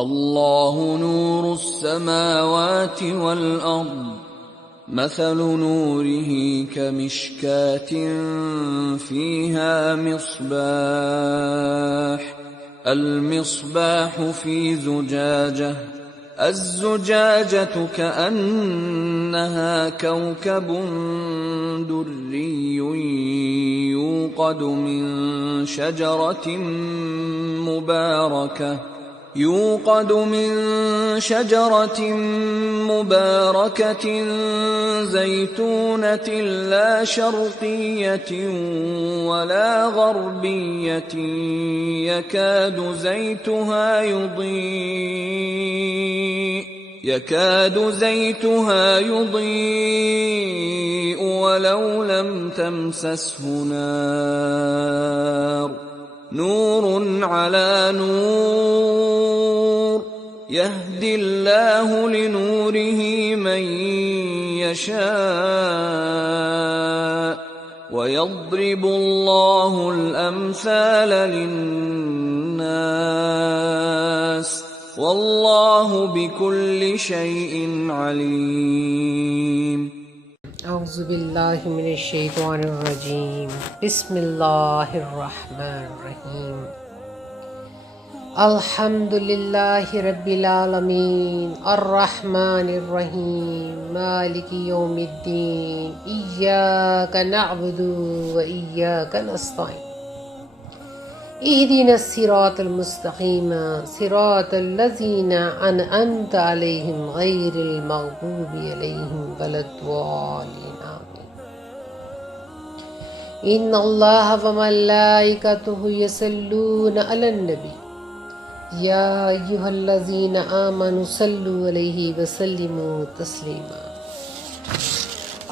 اللہ نور السماوات والارض مثل نوره كمشكاة فيها مصباح المصباح في زجاجة الزجاجة كأنها كوكب دري يوقد من شجرة مباركة زيتونة لا شرقية ولا غربية يكاد زيتها يضيء ولو لم تمسسه نار نور على نور يهدي الله لنوره من يشاء ويضرب الله الأمثال للناس والله بكل شيء عليم. اعوذ باللہ من الشیطان الرجیم. بسم اللہ الرحمن الرحیم. الحمد للہ رب العالمین الرحمن الرحیم مالک یوم الدین ایاک نعبد و ایاک نستعین اہدنا الصراط المستقیم صراط الذین انعمت علیہم غیر المغضوب علیہم ولا الضالین آمین. ان اللہ وملائکتہ یصلون علی النبی یا ایہا الذین آمنوا صلوا علیہ وسلموا تسلیما.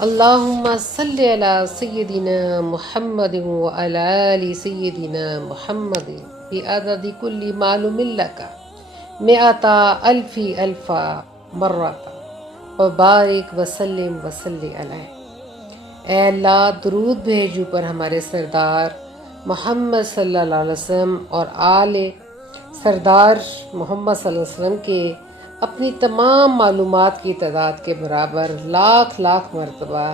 اللہم صلی علی سیدنا محمد وعلی آل سیدنا محمد بعدد کل معلوم لک مئۃ الف مرۃ وبارک وسلم وصلی علیہ. اے اللہ درود بھیجو پر ہمارے سردار محمد صلی اللہ علیہ وسلم اور آل سردار محمد صلی اللہ علیہ وسلم کے اپنی تمام معلومات کی تعداد کے برابر لاکھ لاکھ مرتبہ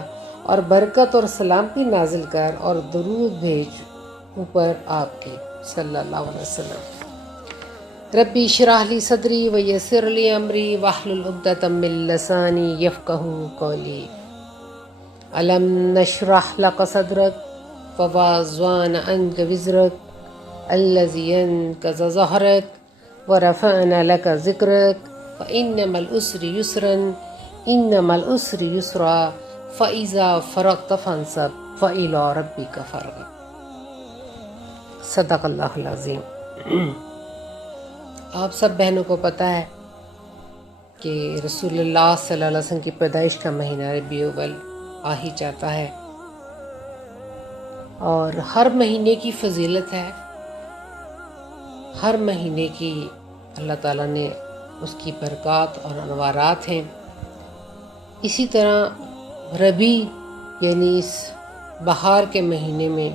اور برکت اور سلامتی نازل کر اور درود بھیج اوپر آپ کے صلی اللہ علیہ وسلم. ربی اشرح لی صدری ویسر لی امری واحلل عقدۃ من لسانی یفقہوا قولی. الم نشرح لک صدرک ووضعنا عنک وزرک الذی انقض ظہرک ورفعنا لک ذکرک فإنما العسر یسرا انما العسر یسرا فإذا فرغت فانصب وإلی ربک فارغب. صدق اللہ العظیم. آپ سب بہنوں کو پتہ ہے کہ رسول اللہ صلی اللہ علیہ وسلم کی پیدائش کا مہینہ ربیع الاول آ ہی جاتا ہے اور ہر مہینے کی فضیلت ہے، ہر مہینے کی اللہ تعالیٰ نے اس کی برکات اور انوارات ہیں. اسی طرح ربیع یعنی اس بہار کے مہینے میں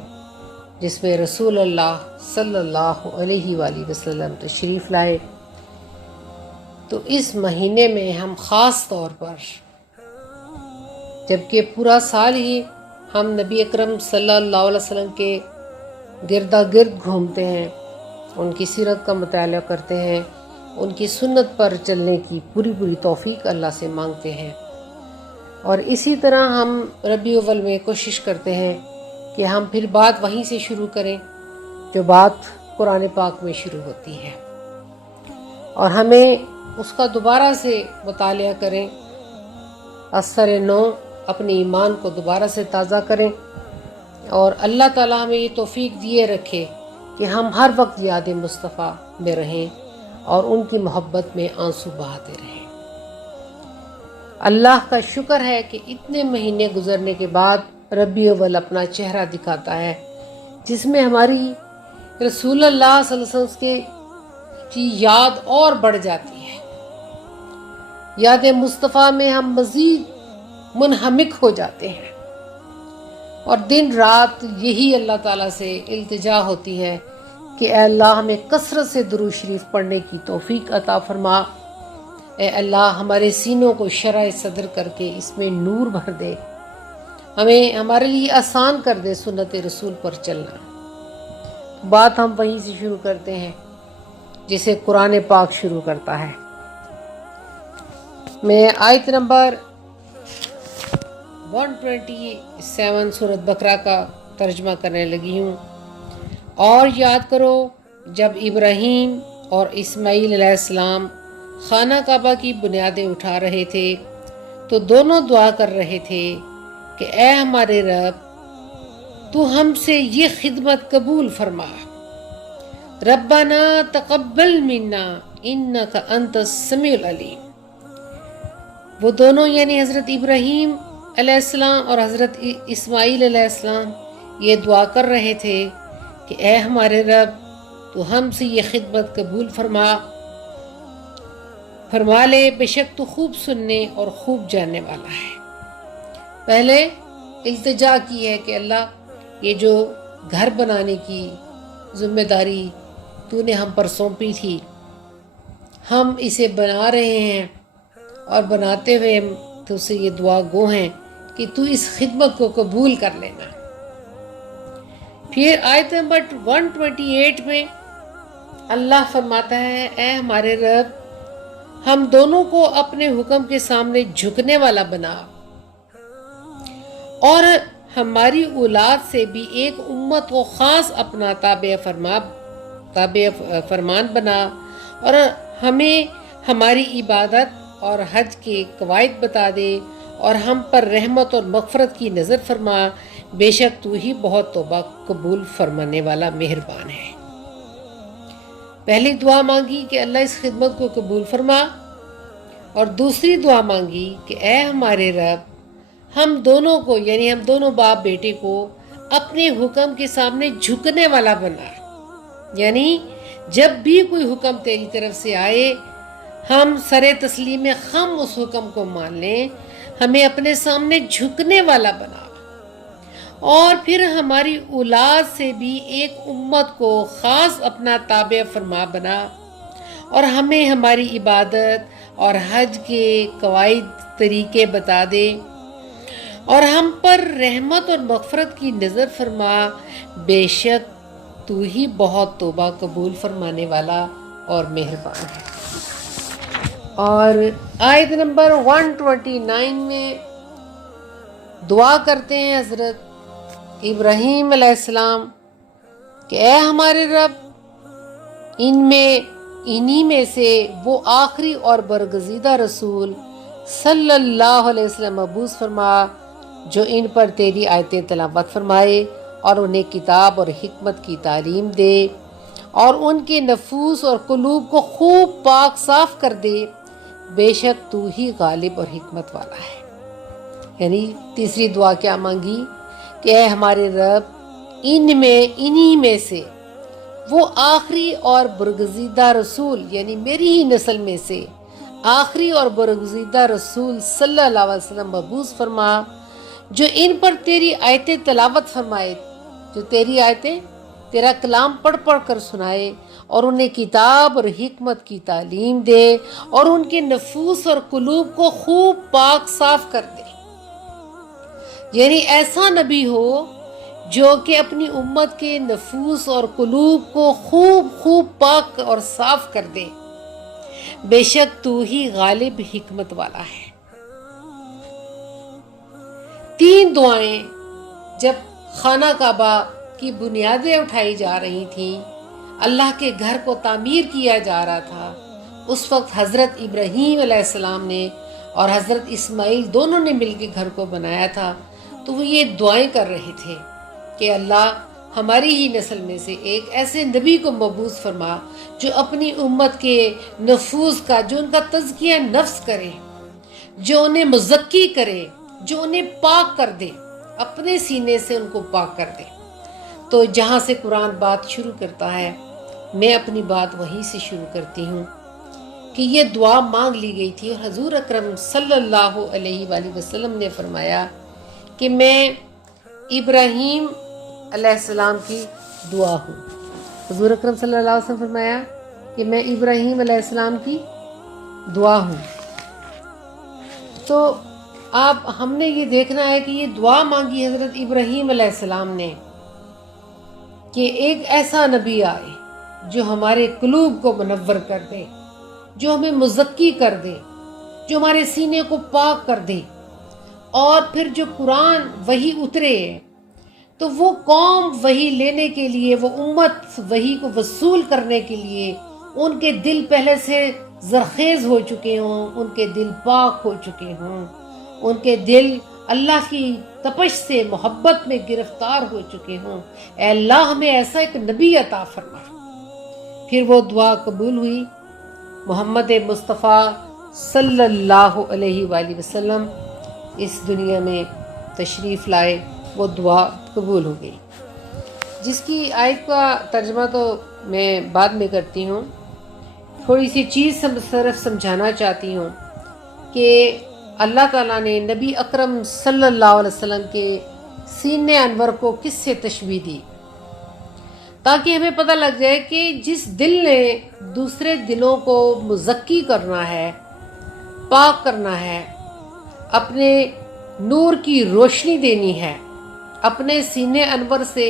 جس میں رسول اللہ صلی اللہ علیہ وآلہ وسلم تشریف لائے، تو اس مہینے میں ہم خاص طور پر، جبکہ پورا سال ہی ہم نبی اکرم صلی اللہ علیہ وسلم کے گردا گرد گھومتے ہیں، ان کی سیرت کا مطالعہ کرتے ہیں، ان کی سنت پر چلنے کی پوری توفیق اللہ سے مانگتے ہیں، اور اسی طرح ہم ربیع الاول میں کوشش کرتے ہیں کہ ہم پھر بات وہیں سے شروع کریں جو بات قرآن پاک میں شروع ہوتی ہے، اور ہمیں اس کا دوبارہ سے مطالعہ کریں، اثر نو اپنے ایمان کو دوبارہ سے تازہ کریں، اور اللہ تعالیٰ ہمیں یہ توفیق دیے رکھے کہ ہم ہر وقت یاد مصطفیٰ میں رہیں اور ان کی محبت میں آنسو بہاتے رہیں. اللہ کا شکر ہے کہ اتنے مہینے گزرنے کے بعد ربیع الاول اپنا چہرہ دکھاتا ہے، جس میں ہماری رسول اللہ صلی اللہ علیہ وسلم کی یاد اور بڑھ جاتی ہے. یاد مصطفیٰ میں ہم مزید منہمک ہو جاتے ہیں، اور دن رات یہی اللہ تعالیٰ سے التجا ہوتی ہے کہ اے اللہ ہمیں کثرت سے درود شریف پڑھنے کی توفیق عطا فرما۔ اے اللہ ہمارے سینوں کو شرح صدر کر کے اس میں نور بھر دے، ہمیں ہمارے لیے آسان کر دے سنت رسول پر چلنا۔ بات ہم وہیں سے شروع کرتے ہیں جسے قرآن پاک شروع کرتا ہے۔ میں آیت نمبر 127 سورۃ بقرہ کا ترجمہ کرنے لگی ہوں۔ اور یاد کرو جب ابراہیم اور اسماعیل علیہ السلام خانہ کعبہ کی بنیادیں اٹھا رہے تھے تو دونوں دعا کر رہے تھے کہ اے ہمارے رب تو ہم سے یہ خدمت قبول فرما، ربنا تقبل منا انک انت السمیع العلیم۔ وہ دونوں یعنی حضرت ابراہیم علیہ السلام اور حضرت اسماعیل علیہ السلام یہ دعا کر رہے تھے کہ اے ہمارے رب تو ہم سے یہ خدمت قبول فرما لے، بے شک تو خوب سننے اور خوب جاننے والا ہے۔ پہلے التجا کی ہے کہ اللہ یہ جو گھر بنانے کی ذمہ داری تو نے ہم پر سونپی تھی، ہم اسے بنا رہے ہیں اور بناتے ہوئے تو سے یہ دعا گو ہیں کہ تو اس خدمت کو قبول کر لینا۔ پھر آیت نمبر 128 میں اللہ فرماتا ہے اے ہمارے رب ہم دونوں کو اپنے حکم کے سامنے جھکنے والا بنا اور ہماری اولاد سے بھی ایک امت کو خاص اپنا تابع فرمان بنا، اور ہمیں ہماری عبادت اور حج کے قواعد بتا دے اور ہم پر رحمت اور مغفرت کی نظر فرما، بے شک تو ہی بہت توبہ قبول فرمانے والا مہربان ہے۔ پہلی دعا مانگی کہ اللہ اس خدمت کو قبول فرما، اور دوسری دعا مانگی کہ اے ہمارے رب ہم دونوں کو یعنی ہم دونوں باپ بیٹے کو اپنے حکم کے سامنے جھکنے والا بنا، یعنی جب بھی کوئی حکم تیری طرف سے آئے ہم سر تسلیم خم اس حکم کو مان لیں، ہمیں اپنے سامنے جھکنے والا بنا، اور پھر ہماری اولاد سے بھی ایک امت کو خاص اپنا تابع فرما بنا، اور ہمیں ہماری عبادت اور حج کے قواعد طریقے بتا دے، اور ہم پر رحمت اور مغفرت کی نظر فرما، بے شک تو ہی بہت توبہ قبول فرمانے والا اور مہربان ہے۔ اور آیت نمبر 129 میں دعا کرتے ہیں حضرت ابراہیم علیہ السلام کہ اے ہمارے رب انہی میں سے وہ آخری اور برگزیدہ رسول صلی اللہ علیہ وسلم مبعوث فرما جو ان پر تیری آیتیں تلاوت فرمائے اور انہیں کتاب اور حکمت کی تعلیم دے اور ان کے نفوس اور قلوب کو خوب پاک صاف کر دے، بے شک تو ہی غالب اور حکمت والا ہے۔ یعنی تیسری دعا کیا مانگی کہ اے ہمارے رب انہی میں سے وہ آخری اور برگزیدہ رسول یعنی میری ہی نسل میں سے آخری اور برگزیدہ رسول صلی اللہ علیہ وسلم مبعوث فرما جو ان پر تیری آیتیں تلاوت فرمائے، جو تیری آیتیں تیرا کلام پڑھ پڑھ کر سنائے اور انہیں کتاب اور حکمت کی تعلیم دے اور ان کے نفوس اور قلوب کو خوب پاک صاف کر دے، یعنی ایسا نبی ہو جو کہ اپنی امت کے نفوس اور قلوب کو خوب پاک اور صاف کر دے، بے شک تو ہی غالب حکمت والا ہے۔ 3 دعائیں جب خانہ کعبہ کی بنیادیں اٹھائی جا رہی تھیں، اللہ کے گھر کو تعمیر کیا جا رہا تھا، اس وقت حضرت ابراہیم علیہ السلام نے اور حضرت اسماعیل دونوں نے مل کے گھر کو بنایا تھا، تو وہ یہ دعائیں کر رہے تھے کہ اللہ ہماری ہی نسل میں سے ایک ایسے نبی کو مبعوث فرما جو اپنی امت کے نفوس کا، جو ان کا تزکیہ نفس کرے، جو انہیں مزکی کرے، جو انہیں پاک کر دے، اپنے سینے سے ان کو پاک کر دے۔ تو جہاں سے قرآن بات شروع کرتا ہے میں اپنی بات وہیں سے شروع کرتی ہوں کہ یہ دعا مانگ لی گئی تھی، اور حضور اکرم صلی اللہ علیہ وآلہ وسلم نے فرمایا کہ میں ابراہیم علیہ السلام کی دعا ہوں، حضور اکرم صلی اللہ علیہ وسلم فرمایا کہ میں ابراہیم علیہ السلام کی دعا ہوں. تو ہم نے یہ دیکھنا ہے کہ یہ دعا مانگی حضرت ابراہیم علیہ السلام نے کہ ایک ایسا نبی آئے جو ہمارے قلوب کو منور کر دے، جو ہمیں مزکی کر دے، جو ہمارے سینے کو پاک کر دے. اور پھر جو قرآن وحی اترے تو وہ قوم وحی لینے کے لیے، وہ امت وحی کو وصول کرنے کے لیے ان کے دل پہلے سے زرخیز ہو چکے ہوں، ان کے دل پاک ہو چکے ہوں، ان کے دل اللہ کی تپش سے محبت میں گرفتار ہو چکے ہوں. اے اللہ ہمیں ایسا ایک نبی عطا فرما. پھر وہ دعا قبول ہوئی. محمد مصطفیٰ صلی اللہ علیہ وآلہ وسلم اس دنیا میں تشریف لائے، وہ دعا قبول ہو گئی. جس کی آیت کا ترجمہ تو میں بعد میں کرتی ہوں. تھوڑی سی چیز صرف سمجھانا چاہتی ہوں کہ اللہ تعالیٰ نے نبی اکرم صلی اللہ علیہ وسلم کے سینے انور کو کس سے تشبیہ دی، تاکہ ہمیں پتہ لگ جائے کہ جس دل نے دوسرے دلوں کو مزکی کرنا ہے، پاک کرنا ہے، اپنے نور کی روشنی دینی ہے، اپنے سینے انور سے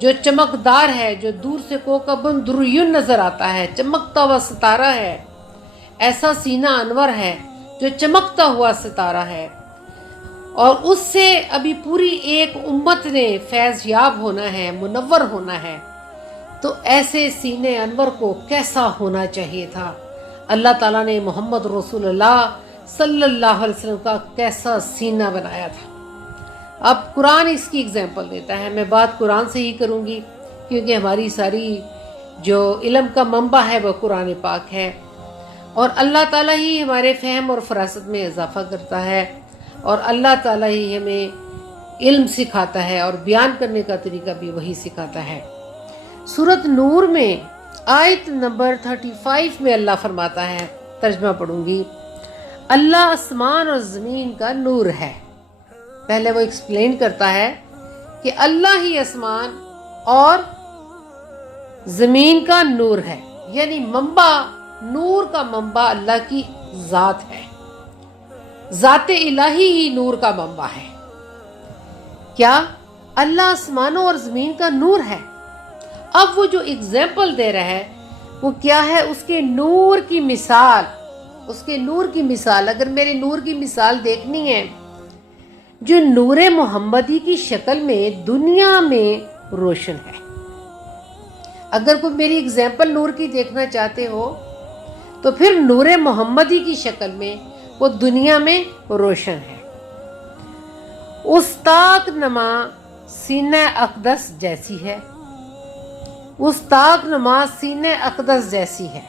جو چمکدار ہے، جو دور سے کوکبن دریون نظر آتا ہے، چمکتا ہوا ستارہ ہے، ایسا سینہ انور ہے جو چمکتا ہوا ستارہ ہے، اور اس سے ابھی پوری ایک امت نے فیض یاب ہونا ہے، منور ہونا ہے. تو ایسے سینے انور کو کیسا ہونا چاہیے تھا؟ اللہ تعالیٰ نے محمد رسول اللہ صلی اللہ علیہ وسلم کا کیسا سینہ بنایا تھا. اب قرآن اس کی اگزامپل دیتا ہے. میں بات قرآن سے ہی کروں گی کیونکہ ہماری ساری جو علم کا منبع ہے وہ قرآن پاک ہے، اور اللہ تعالیٰ ہی ہمارے فہم اور فراست میں اضافہ کرتا ہے، اور اللہ تعالیٰ ہی ہمیں علم سکھاتا ہے، اور بیان کرنے کا طریقہ بھی وہی سکھاتا ہے. سورۃ نور میں آیت نمبر 35 میں اللہ فرماتا ہے، ترجمہ پڑھوں گی. اللہ آسمان اور زمین کا نور ہے. پہلے وہ ایکسپلین کرتا ہے کہ اللہ ہی آسمان اور زمین کا نور ہے، یعنی منبع، نور کا منبع اللہ کی ذات ہے. ذات الہی ہی نور کا منبع ہے. کیا اللہ آسمانوں اور زمین کا نور ہے؟ اب وہ جو اگزامپل دے رہا ہے وہ کیا ہے؟ اس کے نور کی مثال. اس کے نور کی مثال، اگر میرے نور کی مثال دیکھنی ہے، جو نور محمدی کی شکل میں دنیا میں روشن ہے. اگر کوئی میری اگزامپل نور کی دیکھنا چاہتے ہو تو پھر نور محمدی کی شکل میں وہ دنیا میں روشن ہے. اس طاق نما سینہ اقدس جیسی ہے، اس طاق نما سینہ اقدس جیسی ہے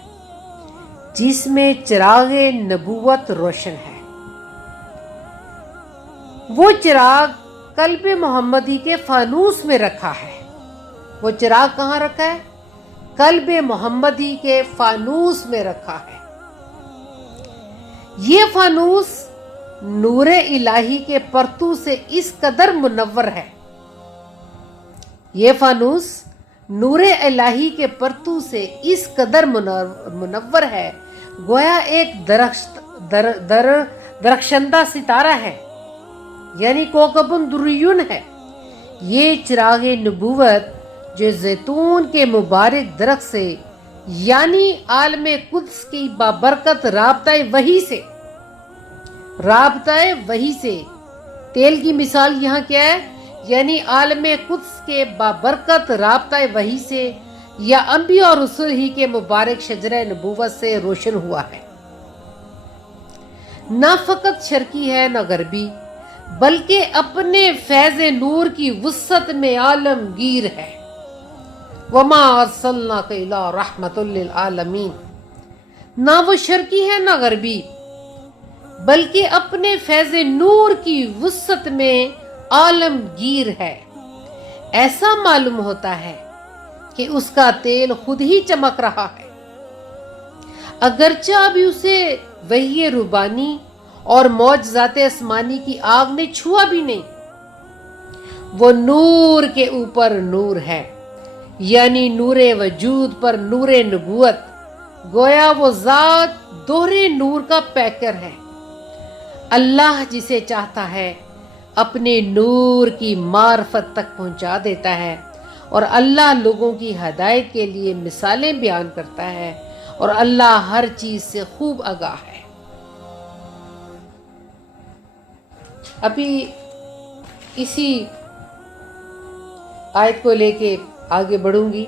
جس میں چراغ نبوت روشن ہے. وہ چراغ قلب محمدی کے فانوس میں رکھا ہے. وہ چراغ کہاں رکھا ہے؟ قلب محمدی کے فانوس میں رکھا ہے. یہ فانوس نور الہی کے پرتو سے اس قدر منور ہے. یہ فانوس نور الہی کے پرتو سے اس قدر منور ہے گویا ایک درخشندہ ستارہ ہے، یعنی کوکبن دریون ہے. یہ چراغ نبوت جو زیتون کے مبارک درخت سے، یعنی عالم قدس کی بابرکت رابطہ وحی سے، تیل کی مثال یہاں کیا ہے؟ یعنی عالم قدس کے بابرکت رابطہ وحی سے یا انبیاء اور رسول ہی کے مبارک شجرہ نبوت سے روشن ہوا ہے. نہ فقط شرقی ہے نہ غربی، بلکہ اپنے فیض نور کی وسعت میں عالمگیر ہے. وما ارسلناک الا رحمۃ للعالمین. نہ وہ شرقی ہے نہ غربی، بلکہ اپنے فیض نور کی وسعت میں عالمگیر ہے. ایسا معلوم ہوتا ہے کہ اس کا تیل خود ہی چمک رہا ہے، اگرچہ ابھی اسے وحی ربانی اور معجزات آسمانی کی آگ نے چھوا بھی نہیں. وہ نور کے اوپر نور ہے، یعنی نور وجود پر نور نبوت، گویا وہ ذات دوہرے نور کا پیکر ہے۔ اللہ جسے چاہتا ہے اپنے نور کی معرفت تک پہنچا دیتا ہے، اور اللہ لوگوں کی ہدایت کے لیے مثالیں بیان کرتا ہے، اور اللہ ہر چیز سے خوب آگاہ ہے۔ ابھی اسی آیت کو لے کے آگے بڑھوں گی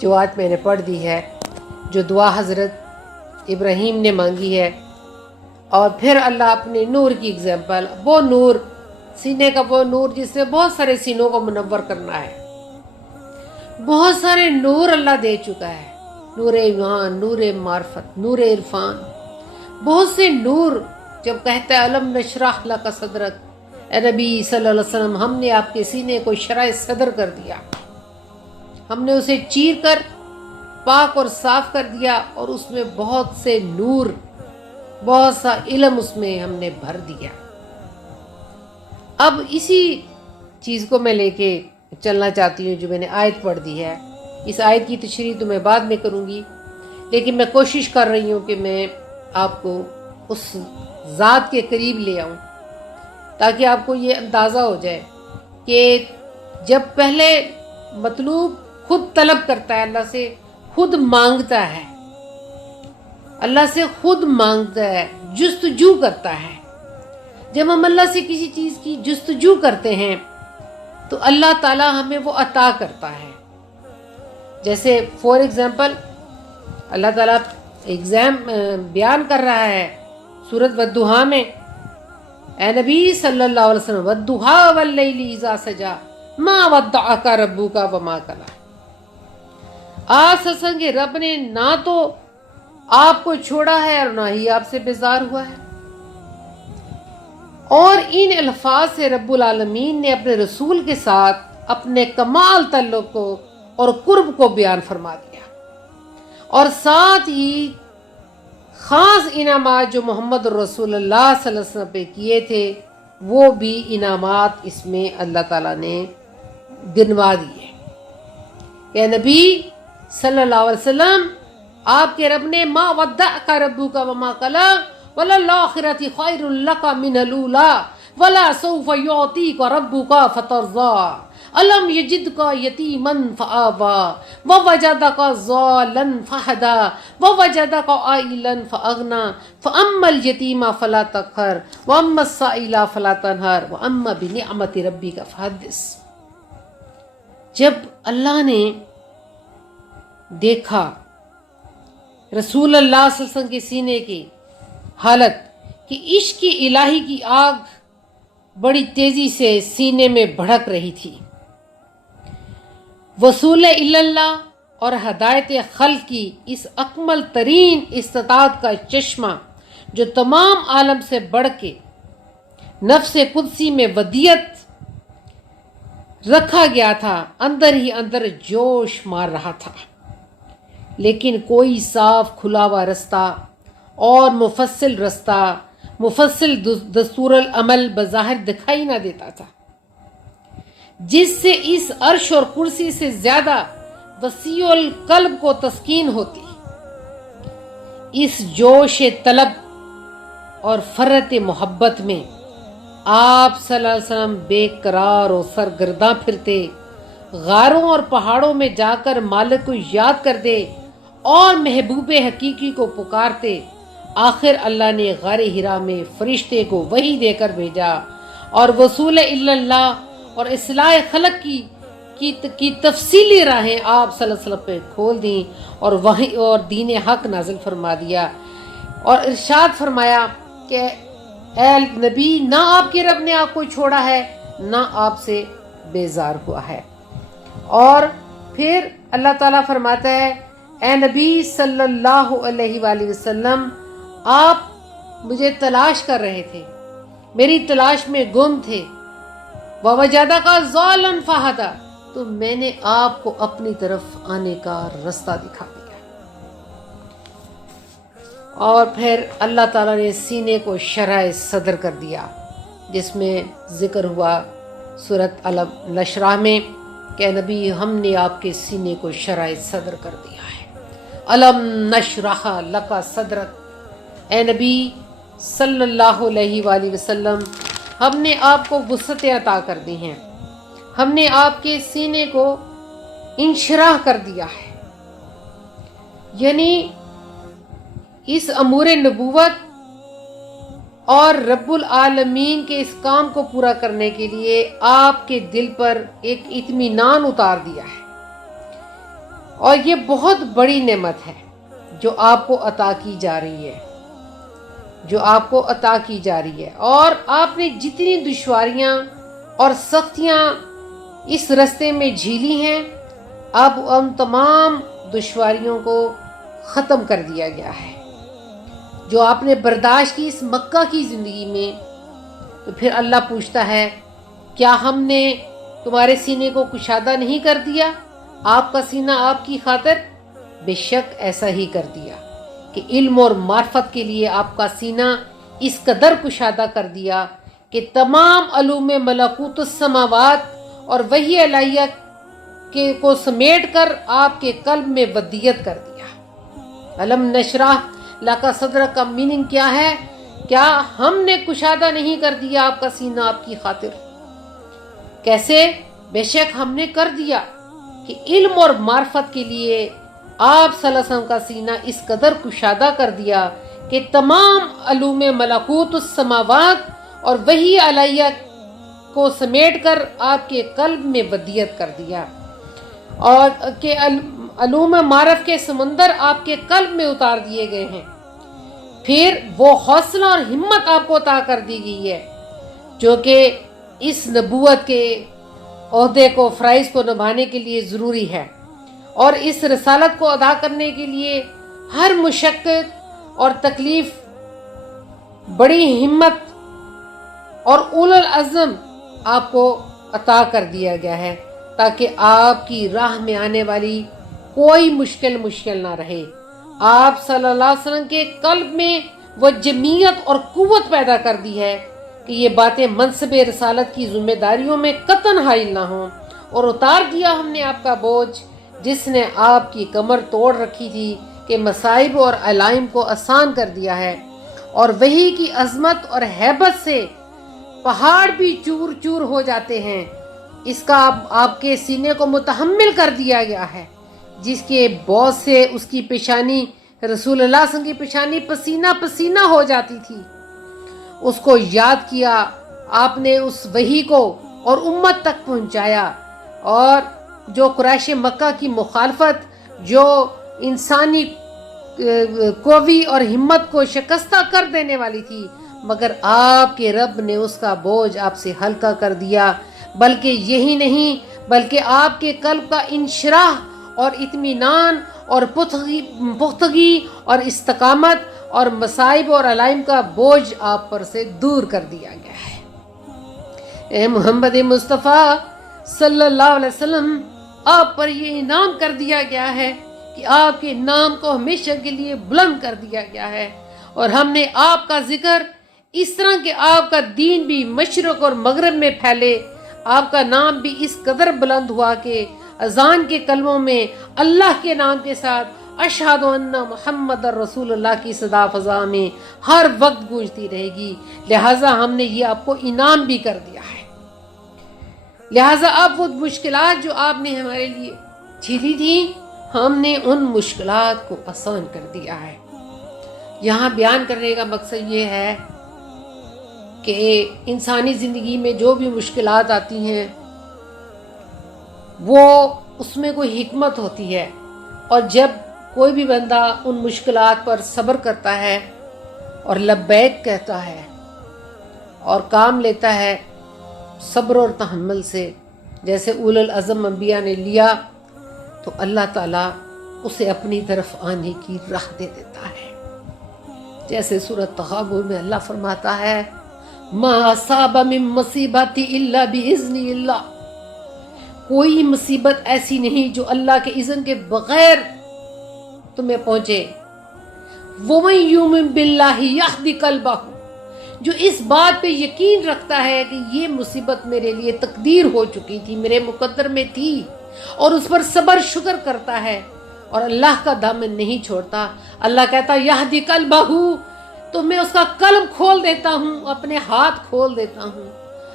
جو آج میں نے پڑھ دی ہے، جو دعا حضرت ابراہیم نے مانگی ہے، اور پھر اللہ اپنے نور کی اگزامپل، وہ نور سینے کا، وہ نور جس سے بہت سارے سینوں کو منور کرنا ہے، بہت سارے نور اللہ دے چکا ہے، نور ایمان، نور معرفت، نور عرفان، بہت سے نور۔ جب کہتا ہے الم نشرح لک صدرک، اے نبی صلی اللہ علیہ وسلم، ہم نے آپ کے سینے کو شرح صدر کر دیا، ہم نے اسے چیر کر پاک اور صاف کر دیا، اور اس میں بہت سے نور، بہت سا علم اس میں ہم نے بھر دیا۔ اب اسی چیز کو میں لے کے چلنا چاہتی ہوں جو میں نے آیت پڑھ دی ہے۔ اس آیت کی تشریح تو میں بعد میں کروں گی، لیکن میں کوشش کر رہی ہوں کہ میں آپ کو اس ذات کے قریب لے آؤں، تاکہ آپ کو یہ اندازہ ہو جائے کہ جب پہلے مطلوب خود طلب کرتا ہے، اللہ سے خود مانگتا ہے، اللہ سے خود مانگتا ہے، جستجو کرتا ہے۔ جب ہم اللہ سے کسی چیز کی جستجو کرتے ہیں تو اللہ تعالیٰ ہمیں وہ عطا کرتا ہے۔ جیسے فور ایگزامپل اللہ تعالیٰ بیان کر رہا ہے سورۃ والضحیٰ میں، اے نبی صلی اللہ علیہ وسلم، والضحیٰ واللیل اذا سجا ما ودعک ربک وما قلی۔ آج سسنگ رب نے نہ تو آپ کو چھوڑا ہے اور نہ ہی آپ سے بیزار ہوا ہے۔ اور ان الفاظ سے رب العالمین نے اپنے رسول کے ساتھ اپنے کمال تعلق کو اور قرب کو بیان فرما دیا، اور ساتھ ہی خاص انعامات جو محمد رسول اللہ صلی اللہ علیہ وسلم پہ کیے تھے، وہ بھی انعامات اس میں اللہ تعالیٰ نے گنوا دیے کہ نبی صلی اللہ علیہ وسلم، آپ کے رب نے ما ودعک ربک وما قلی وللآخرۃ خیر لک من الاولی ولسوف یعطیک ربک فترضی الم یجدک یتیما فآوی ووجدک ضالا فہدی ووجدک عائلا فاغنی فاما الیتیم فلا تقہر واما السائل فلا تنہر واما بنعمت ربک فحدث۔ جب اللہ نے دیکھا رسول اللہ صلی اللہ علیہ وسلم کے سینے کی حالت کہ عشق الہی کی آگ بڑی تیزی سے سینے میں بھڑک رہی تھی، وصول اللہ اور ہدایت خلق کی اس اکمل ترین استطاعت کا چشمہ جو تمام عالم سے بڑھ کے نفس قدسی میں ودیت رکھا گیا تھا، اندر ہی اندر جوش مار رہا تھا، لیکن کوئی صاف کھلا ہوا رستہ اور مفصل رستہ، مفصل دستور العمل بظاہر دکھائی نہ دیتا تھا، جس سے اس عرش اور کرسی سے زیادہ وسیع القلب کو تسکین ہوتی۔ اس جوش طلب اور فرت محبت میں آپ صلی اللہ علیہ وسلم بے قرار و سرگرداں پھرتے، غاروں اور پہاڑوں میں جا کر مالک کو یاد کرتے اور محبوب حقیقی کو پکارتے۔ آخر اللہ نے غار ہرا میں فرشتے کو وحی دے کر بھیجا اور وصول اللہ اور اصلاح خلق کی تفصیلی راہیں آپ صلی اللہ علیہ وسلم پہ کھول دیں، اور وحی اور دین حق نازل فرما دیا، اور ارشاد فرمایا کہ اے نبی، نہ آپ کے رب نے آپ کو چھوڑا ہے، نہ آپ سے بیزار ہوا ہے۔ اور پھر اللہ تعالیٰ فرماتا ہے، اے نبی صلی اللہ علیہ وآلہ وسلم، آپ مجھے تلاش کر رہے تھے، میری تلاش میں گم تھے، وَوَجَدَكَ ضَالًا فَهَدَىٰ، تو میں نے آپ کو اپنی طرف آنے کا رستہ دکھا دیا۔ اور پھر اللہ تعالیٰ نے سینے کو شرح صدر کر دیا، جس میں ذکر ہوا سورۃ الم نشرح میں کہ نبی ہم نے آپ کے سینے کو شرح صدر کر دیا ہے. الم نشرح لک صدرک، اے نبی صلی اللہ علیہ وآلہ وسلم، ہم نے آپ کو وسعتیں عطا کر دی ہیں، ہم نے آپ کے سینے کو انشراح کر دیا ہے. یعنی اس امور نبوت اور رب العالمین کے اس کام کو پورا کرنے کے لیے آپ کے دل پر ایک اطمینان اتار دیا ہے. اور یہ بہت بڑی نعمت ہے جو آپ کو عطا کی جا رہی ہے، جو آپ کو عطا کی جا رہی ہے. اور آپ نے جتنی دشواریاں اور سختیاں اس رستے میں جھیلی ہیں، اب ان تمام دشواریوں کو ختم کر دیا گیا ہے. جو آپ نے برداشت کی اس مکہ کی زندگی میں، تو پھر اللہ پوچھتا ہے کیا ہم نے تمہارے سینے کو کشادہ نہیں کر دیا؟ آپ کا سینہ آپ کی خاطر بے شک ایسا ہی کر دیا کہ علم اور معرفت کے لیے آپ کا سینہ اس قدر کشادہ کر دیا کہ تمام علوم ملکوت السماوات اور وحی الہیہ کو سمیٹ کر آپ کے قلب میں ودیت کر دیا. علم نشرح لک صدرک کا میننگ کیا ہے؟ کیا ہم نے کشادہ نہیں کر دیا آپ کا سینہ آپ کی خاطر؟ کیسے؟ بے شک ہم نے کر دیا کہ علم اور معرفت کے لیے آپ صلی اللہ علیہ وسلم کا سینہ اس قدر کشادہ کر دیا کہ تمام علوم ملکوت السماوات اور وحی الہیہ کو سمیٹ کر آپ کے قلب میں ودیت کر دیا، اور کہ علوم معرف کے سمندر آپ کے قلب میں اتار دیے گئے ہیں. پھر وہ حوصلہ اور ہمت آپ کو عطا کر دی گئی ہے جو کہ اس نبوت کے عہدے کو، فرائض کو نبھانے کے لیے ضروری ہے، اور اس رسالت کو ادا کرنے کے لیے ہر مشقت اور تکلیف، بڑی ہمت اور اولو العزم آپ کو عطا کر دیا گیا ہے تاکہ آپ کی راہ میں آنے والی کوئی مشکل نہ رہے. آپ صلی اللہ علیہ وسلم کے قلب میں وہ جمعیت اور قوت پیدا کر دی ہے کہ یہ باتیں منصب رسالت کی ذمہ داریوں میں قطعاً حائل نہ ہوں، اور اتار دیا ہم نے آپ کا بوجھ جس نے آپ کی کمر توڑ رکھی تھی کہ مصائب اور علائم کو آسان کر دیا ہے. اور وحی کی عظمت اور ہیبت سے پہاڑ بھی چور چور ہو جاتے ہیں، اس کا آپ کے سینے کو متحمل کر دیا گیا ہے، جس کے بوجھ سے اس کی پیشانی، رسول اللہ صلی اللہ علیہ وسلم کی پیشانی پسینہ پسینہ ہو جاتی تھی. اس کو یاد کیا آپ نے، اس وحی کو اور امت تک پہنچایا، اور جو قریش مکہ کی مخالفت، جو انسانی قوی اور ہمت کو شکستہ کر دینے والی تھی، مگر آپ کے رب نے اس کا بوجھ آپ سے ہلکا کر دیا. بلکہ یہی نہیں، بلکہ آپ کے قلب کا انشراح اور اطمینان اور پختگی اور استقامت اور مصائب اور علائم کا بوجھ آپ پر سے دور کر دیا گیا ہے. اے محمد مصطفیٰ صلی اللہ علیہ وسلم، آپ پر یہ انعام کر دیا گیا ہے کہ آپ کے نام کو ہمیشہ کے لیے بلند کر دیا گیا ہے، اور ہم نے آپ کا ذکر اس طرح کہ آپ کا دین بھی مشرق اور مغرب میں پھیلے، آپ کا نام بھی اس قدر بلند ہوا کہ اذان کے کلموں میں اللہ کے نام کے ساتھ اشہد ان محمد رسول اللہ کی صدا فضا میں ہر وقت گونجتی رہے گی. لہٰذا ہم نے یہ آپ کو انعام بھی کر دیا ہے. لہٰذا اب وہ مشکلات جو آپ نے ہمارے لیے جھیلی تھی، ہم نے ان مشکلات کو آسان کر دیا ہے. یہاں بیان کرنے کا مقصد یہ ہے کہ انسانی زندگی میں جو بھی مشکلات آتی ہیں وہ اس میں کوئی حکمت ہوتی ہے، اور جب کوئی بھی بندہ ان مشکلات پر صبر کرتا ہے اور لبیک کہتا ہے اور کام لیتا ہے صبر اور تحمل سے، جیسے اولو العزم انبیاء نے لیا، تو اللہ تعالیٰ اسے اپنی طرف آنے کی راہ دے دیتا ہے. جیسے سورۃ تغابن میں اللہ فرماتا ہے ما اصاب من مصیبت الا باذن اللہ، کوئی مصیبت ایسی نہیں جو اللہ کے اذن کے بغیر تمہیں پہنچے. وَمَن يُؤْمِن بِاللَّهِ يَهْدِ قَلْبَهُ، جو اس بات پہ یقین رکھتا ہے کہ یہ مصیبت میرے لیے تقدیر ہو چکی تھی، میرے مقدر میں تھی، اور اس پر صبر شکر کرتا ہے اور اللہ کا دامن نہیں چھوڑتا، اللہ کہتا یہدی قلبہ، تو میں اس کا قلب کھول دیتا ہوں، اپنے ہاتھ کھول دیتا ہوں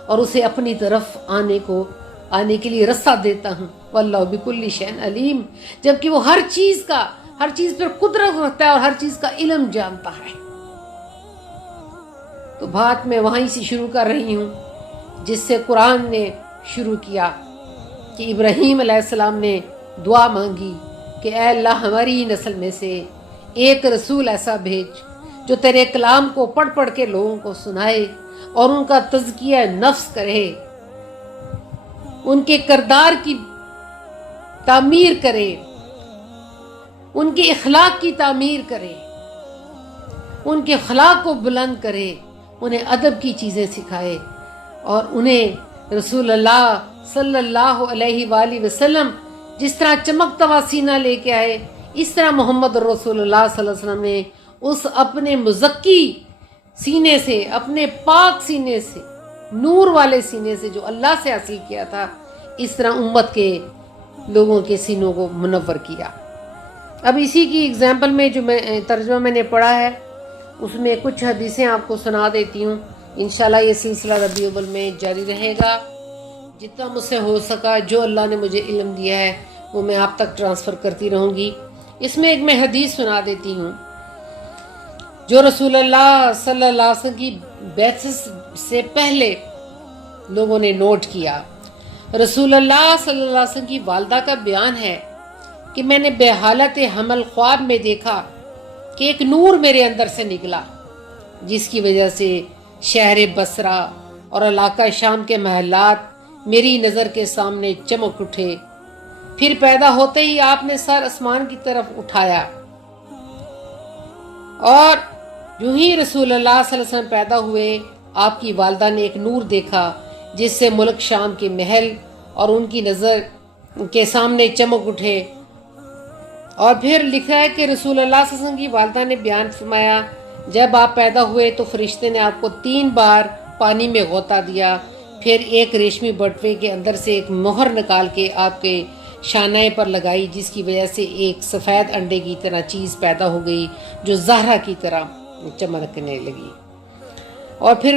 اور اسے اپنی طرف آنے کے لیے رستہ دیتا ہوں۔ واللہ بکل شیء علیم، جبکہ وہ ہر چیز پر قدرت رکھتا ہے اور ہر چیز کا علم جانتا ہے۔ تو بات میں وہیں سے شروع کر رہی ہوں جس سے قرآن نے شروع کیا کہ ابراہیم علیہ السلام نے دعا مانگی کہ اے اللہ ہماری نسل میں سے ایک رسول ایسا بھیج جو تیرے کلام کو پڑھ پڑھ کے لوگوں کو سنائے اور ان کا تزکیہ نفس کرے، ان کے کردار کی تعمیر کرے، ان کے اخلاق کی تعمیر کرے، ان کے اخلاق کو بلند کرے، انہیں ادب کی چیزیں سکھائے، اور انہیں رسول اللہ صلی اللہ علیہ وآلہ وسلم جس طرح چمکتا ہوا سینہ لے کے آئے، اس طرح محمد رسول اللہ صلی اللہ علیہ وسلم نے اس اپنے مزکی سینے سے، اپنے پاک سینے سے، نور والے سینے سے جو اللہ سے حاصل کیا تھا، اس طرح امت کے لوگوں کے سینوں کو منور کیا۔ اب اسی کی اگزامپل میں جو ترجمہ میں نے پڑھا ہے، اس میں کچھ حدیثیں آپ کو سنا دیتی ہوں۔ انشاءاللہ یہ سلسلہ ربیع الاول میں جاری رہے گا، جتنا مجھ سے ہو سکا، جو اللہ نے مجھے علم دیا ہے وہ میں آپ تک ٹرانسفر کرتی رہوں گی۔ اس میں ایک میں حدیث سنا دیتی ہوں جو رسول اللہ صلی اللہ علیہ وسلم کی بیعت سے پہلے لوگوں نے نوٹ کیا۔ رسول اللہ صلی اللہ علیہ وسلم کی والدہ کا بیان ہے کہ میں نے بے حالت حمل خواب میں دیکھا کہ ایک نور میرے اندر سے نکلا، جس کی وجہ سے شہر بصرہ اور علاقہ شام کے محلات میری نظر کے سامنے چمک اٹھے۔ پھر پیدا ہوتے ہی آپ نے سر آسمان کی طرف اٹھایا، اور جو ہی رسول اللہ صلی اللہ علیہ وسلم پیدا ہوئے، آپ کی والدہ نے ایک نور دیکھا جس سے ملک شام کے محل اور ان کی نظر کے سامنے چمک اٹھے۔ اور پھر لکھا ہے کہ رسول اللہ صلی اللہ علیہ وسلم کی والدہ نے بیان فرمایا، جب آپ پیدا ہوئے تو فرشتے نے آپ کو 3 بار پانی میں غوطہ دیا، پھر ایک ریشمی بٹوے کے اندر سے ایک مہر نکال کے آپ کے شانائے پر لگائی، جس کی وجہ سے ایک سفید انڈے کی طرح چیز پیدا ہو گئی جو زہرہ کی طرح چمکنے لگی۔ اور پھر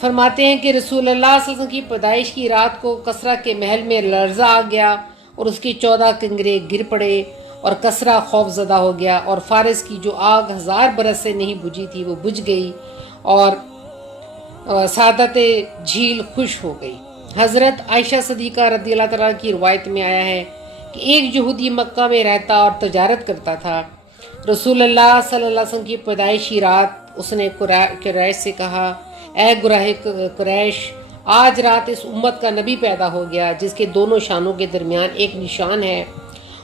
فرماتے ہیں کہ رسول اللہ صلی اللہ علیہ وسلم کی پیدائش کی رات کو کسرا کے محل میں لرزہ آ گیا اور اس کی 14 کنگرے گر پڑے، اور کسرا خوف زدہ ہو گیا، اور فارس کی جو آگ 1000 برس سے نہیں بجھی تھی وہ بجھ گئی، اور سعادت جھیل خوش ہو گئی۔ حضرت عائشہ صدیقہ رضی اللہ تعالیٰ کی روایت میں آیا ہے کہ ایک یہودی مکہ میں رہتا اور تجارت کرتا تھا۔ رسول اللہ صلی اللہ علیہ وسلم کی پیدائشی رات اس نے قریش سے کہا، اے گروہ قریش، آج رات اس امت کا نبی پیدا ہو گیا جس کے دونوں شانوں کے درمیان ایک نشان ہے،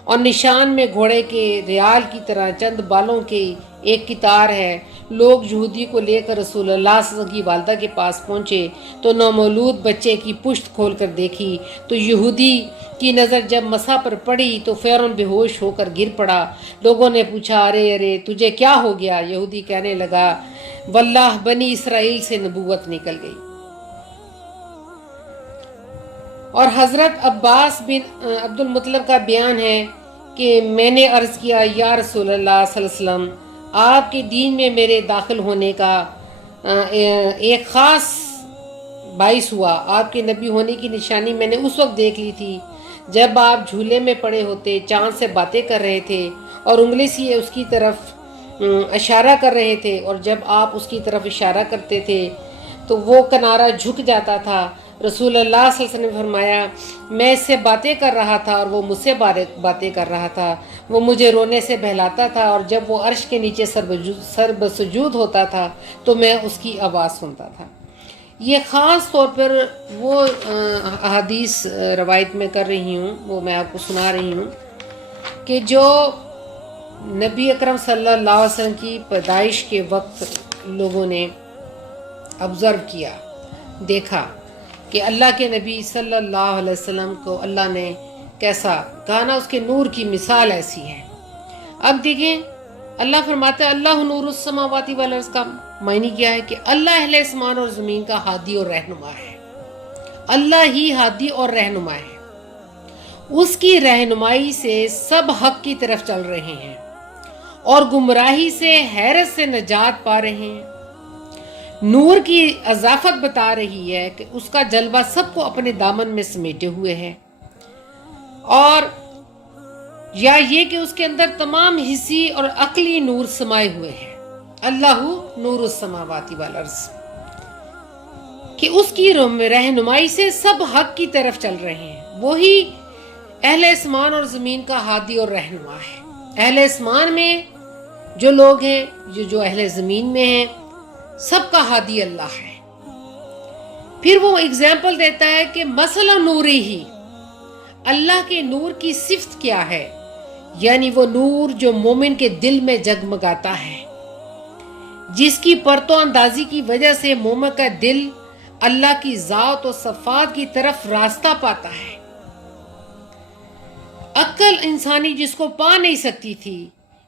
اور نشان میں گھوڑے کے ریال کی طرح چند بالوں کی ایک قطار ہے۔ لوگ یہودی کو لے کر رسول اللہ صلی اللہ علیہ وسلم کی والدہ کے پاس پہنچے تو نومولود بچے کی پشت کھول کر دیکھی تو یہودی کی نظر جب مسا پر پڑی تو فوراً بے ہوش ہو کر گر پڑا۔ لوگوں نے پوچھا، ارے تجھے کیا ہو گیا؟ یہودی کہنے لگا، واللہ بنی اسرائیل سے نبوت نکل گئی۔ اور حضرت عباس بن عبد المطلب کا بیان ہے کہ میں نے عرض کیا، یا رسول اللہ صلی اللہ علیہ وسلم، آپ کے دین میں میرے داخل ہونے کا ایک خاص باعث ہوا۔ آپ کے نبی ہونے کی نشانی میں نے اس وقت دیکھ لی تھی جب آپ جھولے میں پڑے ہوتے، چاند سے باتیں کر رہے تھے اور انگلی سے اس کی طرف اشارہ کر رہے تھے، اور جب آپ اس کی طرف اشارہ کرتے تھے تو وہ کنارہ جھک جاتا تھا۔ رسول اللہ صلی اللہ علیہ وسلم نے فرمایا، میں اس سے باتیں کر رہا تھا اور وہ مجھ سے باتیں کر رہا تھا۔ وہ مجھے رونے سے بہلاتا تھا، اور جب وہ عرش کے نیچے سر بسجود ہوتا تھا تو میں اس کی آواز سنتا تھا۔ یہ خاص طور پر وہ احادیث روایت میں کر رہی ہوں، وہ میں آپ کو سنا رہی ہوں کہ جو نبی اکرم صلی اللہ علیہ وسلم کی پیدائش کے وقت لوگوں نے آبزرو کیا، دیکھا کہ اللہ کے نبی صلی اللہ علیہ وسلم کو اللہ نے کیسا کہا نا، اس کے نور کی مثال ایسی ہے۔ اب دیکھیں اللہ فرماتا ہے اللہ نور السماوات والارض کا معنی کیا ہے کہ اللہ اہل آسمان اور زمین کا ہادی اور رہنما ہے. اللہ ہی ہادی اور رہنما ہے. اس کی رہنمائی سے سب حق کی طرف چل رہے ہیں اور گمراہی سے حیرت سے نجات پا رہے ہیں. نور کی اضافت بتا رہی ہے کہ اس کا جلوہ سب کو اپنے دامن میں سمیٹے ہوئے ہے، اور یا یہ کہ اس کے اندر تمام حسی اور عقلی نور سمائے ہوئے ہیں. اللہ نور السماوات والارض، کہ اس کی رہنمائی سے سب حق کی طرف چل رہے ہیں. وہی اہل آسمان اور زمین کا ہادی اور رہنما ہے. اہل آسمان میں جو لوگ ہیں، جو اہل زمین میں ہیں، سب کا ہادی اللہ ہے. پھر وہ اگزامپل دیتا ہے کہ مثلا نوری ہی، اللہ کے نور کی صفت کیا ہے، یعنی وہ نور جو مومن کے دل میں جگمگاتا ہے، جس کی پرتو اندازی کی وجہ سے مومن کا دل اللہ کی ذات و صفات کی طرف راستہ پاتا ہے. عقل انسانی جس کو پا نہیں سکتی تھی،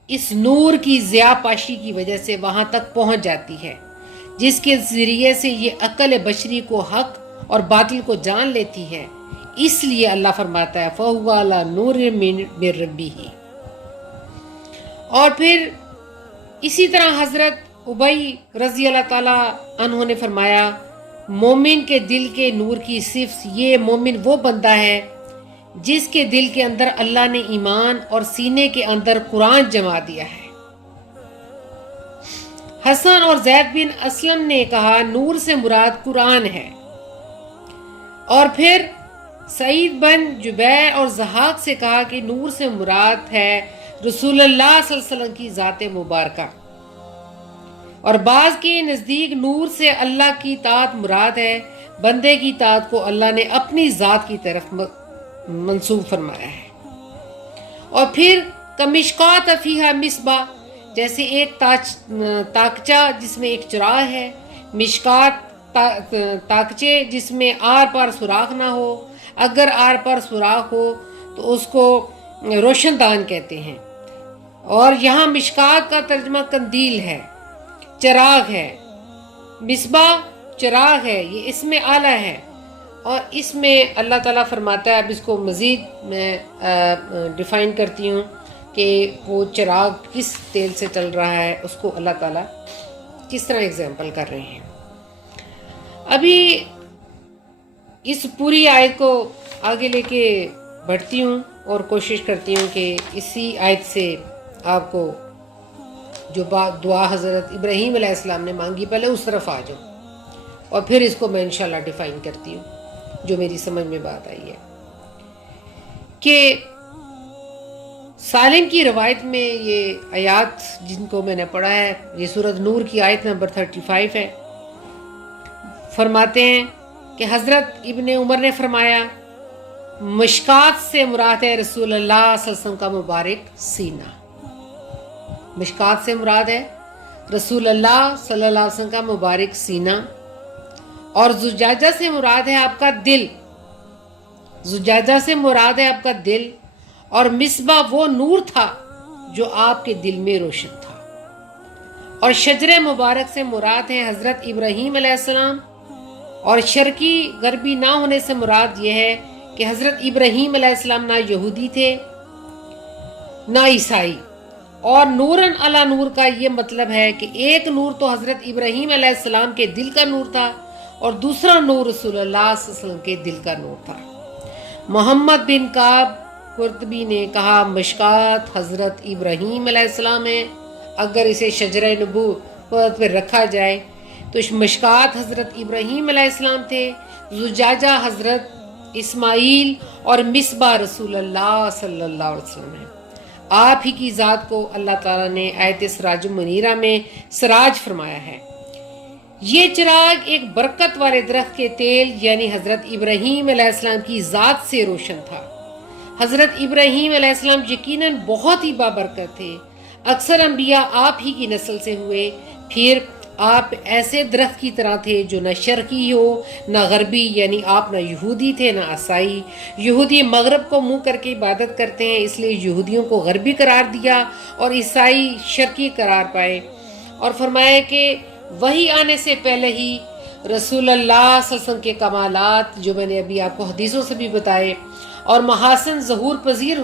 اس نور کی ضیاء پاشی کی وجہ سے وہاں تک پہنچ جاتی ہے، جس کے ذریعے سے یہ عقل بشری کو حق اور باطل کو جان لیتی ہے. اس لیے اللہ فرماتا ہے فَهُوَ عَلَى نُورٍ مِّن رَبِّهِ. اور پھر اسی طرح حضرت ابی رضی اللہ تعالیٰ عنہ نے فرمایا مومن کے دل کے نور کی صفت یہ مومن وہ بندہ ہے جس کے دل کے اندر اللہ نے ایمان اور سینے کے اندر قرآن جما دیا ہے. حسن اور زید بن اسلم نے کہا نور سے مراد قرآن ہے. اور پھر سعید بن جبیر اور ضحاک سے کہا کہ نور سے مراد ہے رسول اللہ صلی اللہ علیہ وسلم کی ذات مبارکہ. اور بعض کے نزدیک نور سے اللہ کی طاعت مراد ہے. بندے کی طاعت کو اللہ نے اپنی ذات کی طرف منسوب فرمایا ہے. اور پھر کمشکات فیہا مصباح، جیسے ایک تاکچہ جس میں ایک چراغ ہے، مشکات تاکچے جس میں آر پار سوراخ نہ ہو. اگر آر پار سوراخ ہو تو اس کو روشن دان کہتے ہیں. اور یہاں مشکات کا ترجمہ قندیل ہے، چراغ ہے. مصباح چراغ ہے، یہ اس میں اعلیٰ ہے. اور اس میں اللہ تعالیٰ فرماتا ہے، اب اس کو مزید میں ڈیفائن کرتی ہوں کہ وہ چراغ کس تیل سے چل رہا ہے، اس کو اللہ تعالیٰ کس طرح ایگزامپل کر رہے ہیں. ابھی اس پوری آیت کو آگے لے کے بڑھتی ہوں اور کوشش کرتی ہوں کہ اسی آیت سے آپ کو جو دعا حضرت ابراہیم علیہ السلام نے مانگی پہلے اس طرف آ جاؤں، اور پھر اس کو میں انشاءاللہ ڈیفائن کرتی ہوں جو میری سمجھ میں بات آئی ہے. کہ سالم کی روایت میں یہ آیات جن کو میں نے پڑھا ہے، یہ سورۃ نور کی آیت نمبر 35 ہے. فرماتے ہیں کہ حضرت ابن عمر نے فرمایا مشکات سے مراد ہے رسول اللہ صلی اللہ علیہ وسلم کا مبارک سینہ. مشکات سے مراد ہے رسول اللہ صلی اللہ علیہ وسلم کا مبارک سینہ. اور زجاجہ سے مراد ہے آپ کا دل. زجاجہ سے مراد ہے آپ کا دل. اور مصباح وہ نور تھا جو آپ کے دل میں روشن تھا. اور شجر مبارک سے مراد ہے حضرت ابراہیم علیہ السلام. اور شرقی غربی نہ ہونے سے مراد یہ ہے کہ حضرت ابراہیم علیہ السلام نہ یہودی تھے نہ عیسائی. اور نورن علی نور کا یہ مطلب ہے کہ ایک نور تو حضرت ابراہیم علیہ السلام کے دل کا نور تھا اور دوسرا نور رسول اللہ صلی اللہ علیہ وسلم کے دل کا نور تھا. محمد بن کعب قرطبی نے کہا مشکات حضرت ابراہیم علیہ السلام ہے. اگر اسے شجرہ نبوت پر رکھا جائے تو مشکات حضرت ابراہیم علیہ السلام تھے، زجاجہ حضرت اسماعیل اور مصباح رسول اللہ صلی اللہ علیہ وسلم ہے. آپ ہی کی ذات کو اللہ تعالیٰ نے آیت سراج منیرہ میں سراج فرمایا ہے. یہ چراغ ایک برکت والے درخت کے تیل یعنی حضرت ابراہیم علیہ السلام کی ذات سے روشن تھا. حضرت ابراہیم علیہ السلام یقیناً بہت ہی بابرکت تھے. اکثر انبیاء آپ ہی کی نسل سے ہوئے، پھر آپ ایسے درخت کی طرح تھے جو نہ شرقی ہو نہ غربی، یعنی آپ نہ یہودی تھے نہ عیسائی۔ یہودی مغرب کو منہ کر کے عبادت کرتے ہیں، اس لیے یہودیوں کو غربی قرار دیا اور عیسائی شرقی قرار پائے۔ اور فرمایا کہ وہی آنے سے پہلے ہی رسول اللہ صلی اللہ علیہ وسلم کے کمالات، جو میں نے ابھی آپ کو حدیثوں سے بھی بتائے، اور محاسن ظہور پذیر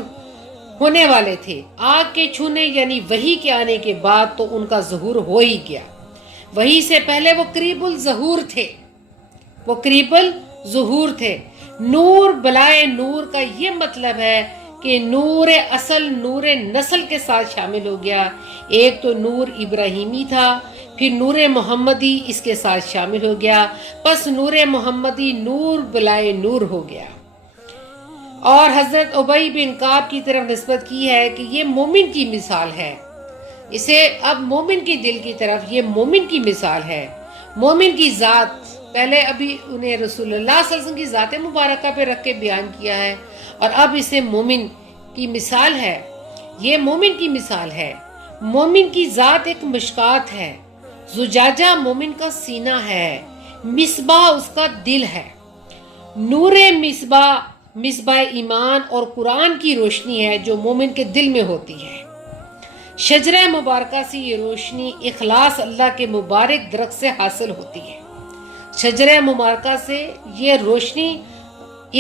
ہونے والے تھے۔ آگ کے چھونے یعنی وحی کے آنے کے بعد تو ان کا ظہور ہو ہی گیا، وحی سے پہلے وہ قریب الظہور تھے، وہ قریب الظہور تھے۔ نور بلائے نور کا یہ مطلب ہے کہ نور اصل نور نسل کے ساتھ شامل ہو گیا۔ ایک تو نور ابراہیمی تھا، پھر نور محمدی اس کے ساتھ شامل ہو گیا، پس نور محمدی نور بلائے نور ہو گیا۔ اور حضرت ابی بن کعب کی طرف نسبت کی ہے کہ یہ مومن کی مثال ہے، اسے اب مومن کے دل کی طرف، یہ مومن کی مثال ہے، مومن کی ذات۔ پہلے ابھی انہیں رسول اللہ صلی اللہ علیہ وسلم کی ذات مبارکہ پہ رکھ کے بیان کیا ہے، اور اب اسے مومن کی مثال ہے، یہ مومن کی مثال ہے۔ مومن کی ذات ایک مشکات ہے، زجاجہ مومن کا سینہ ہے، مصباح اس کا دل ہے۔ نور مصباح، مصباح ایمان اور قرآن کی روشنی ہے جو مومن کے دل میں ہوتی ہے۔ شجرہ مبارکہ سے یہ روشنی اخلاص اللہ کے مبارک درخت سے حاصل ہوتی ہے۔ شجرہ مبارکہ سے یہ روشنی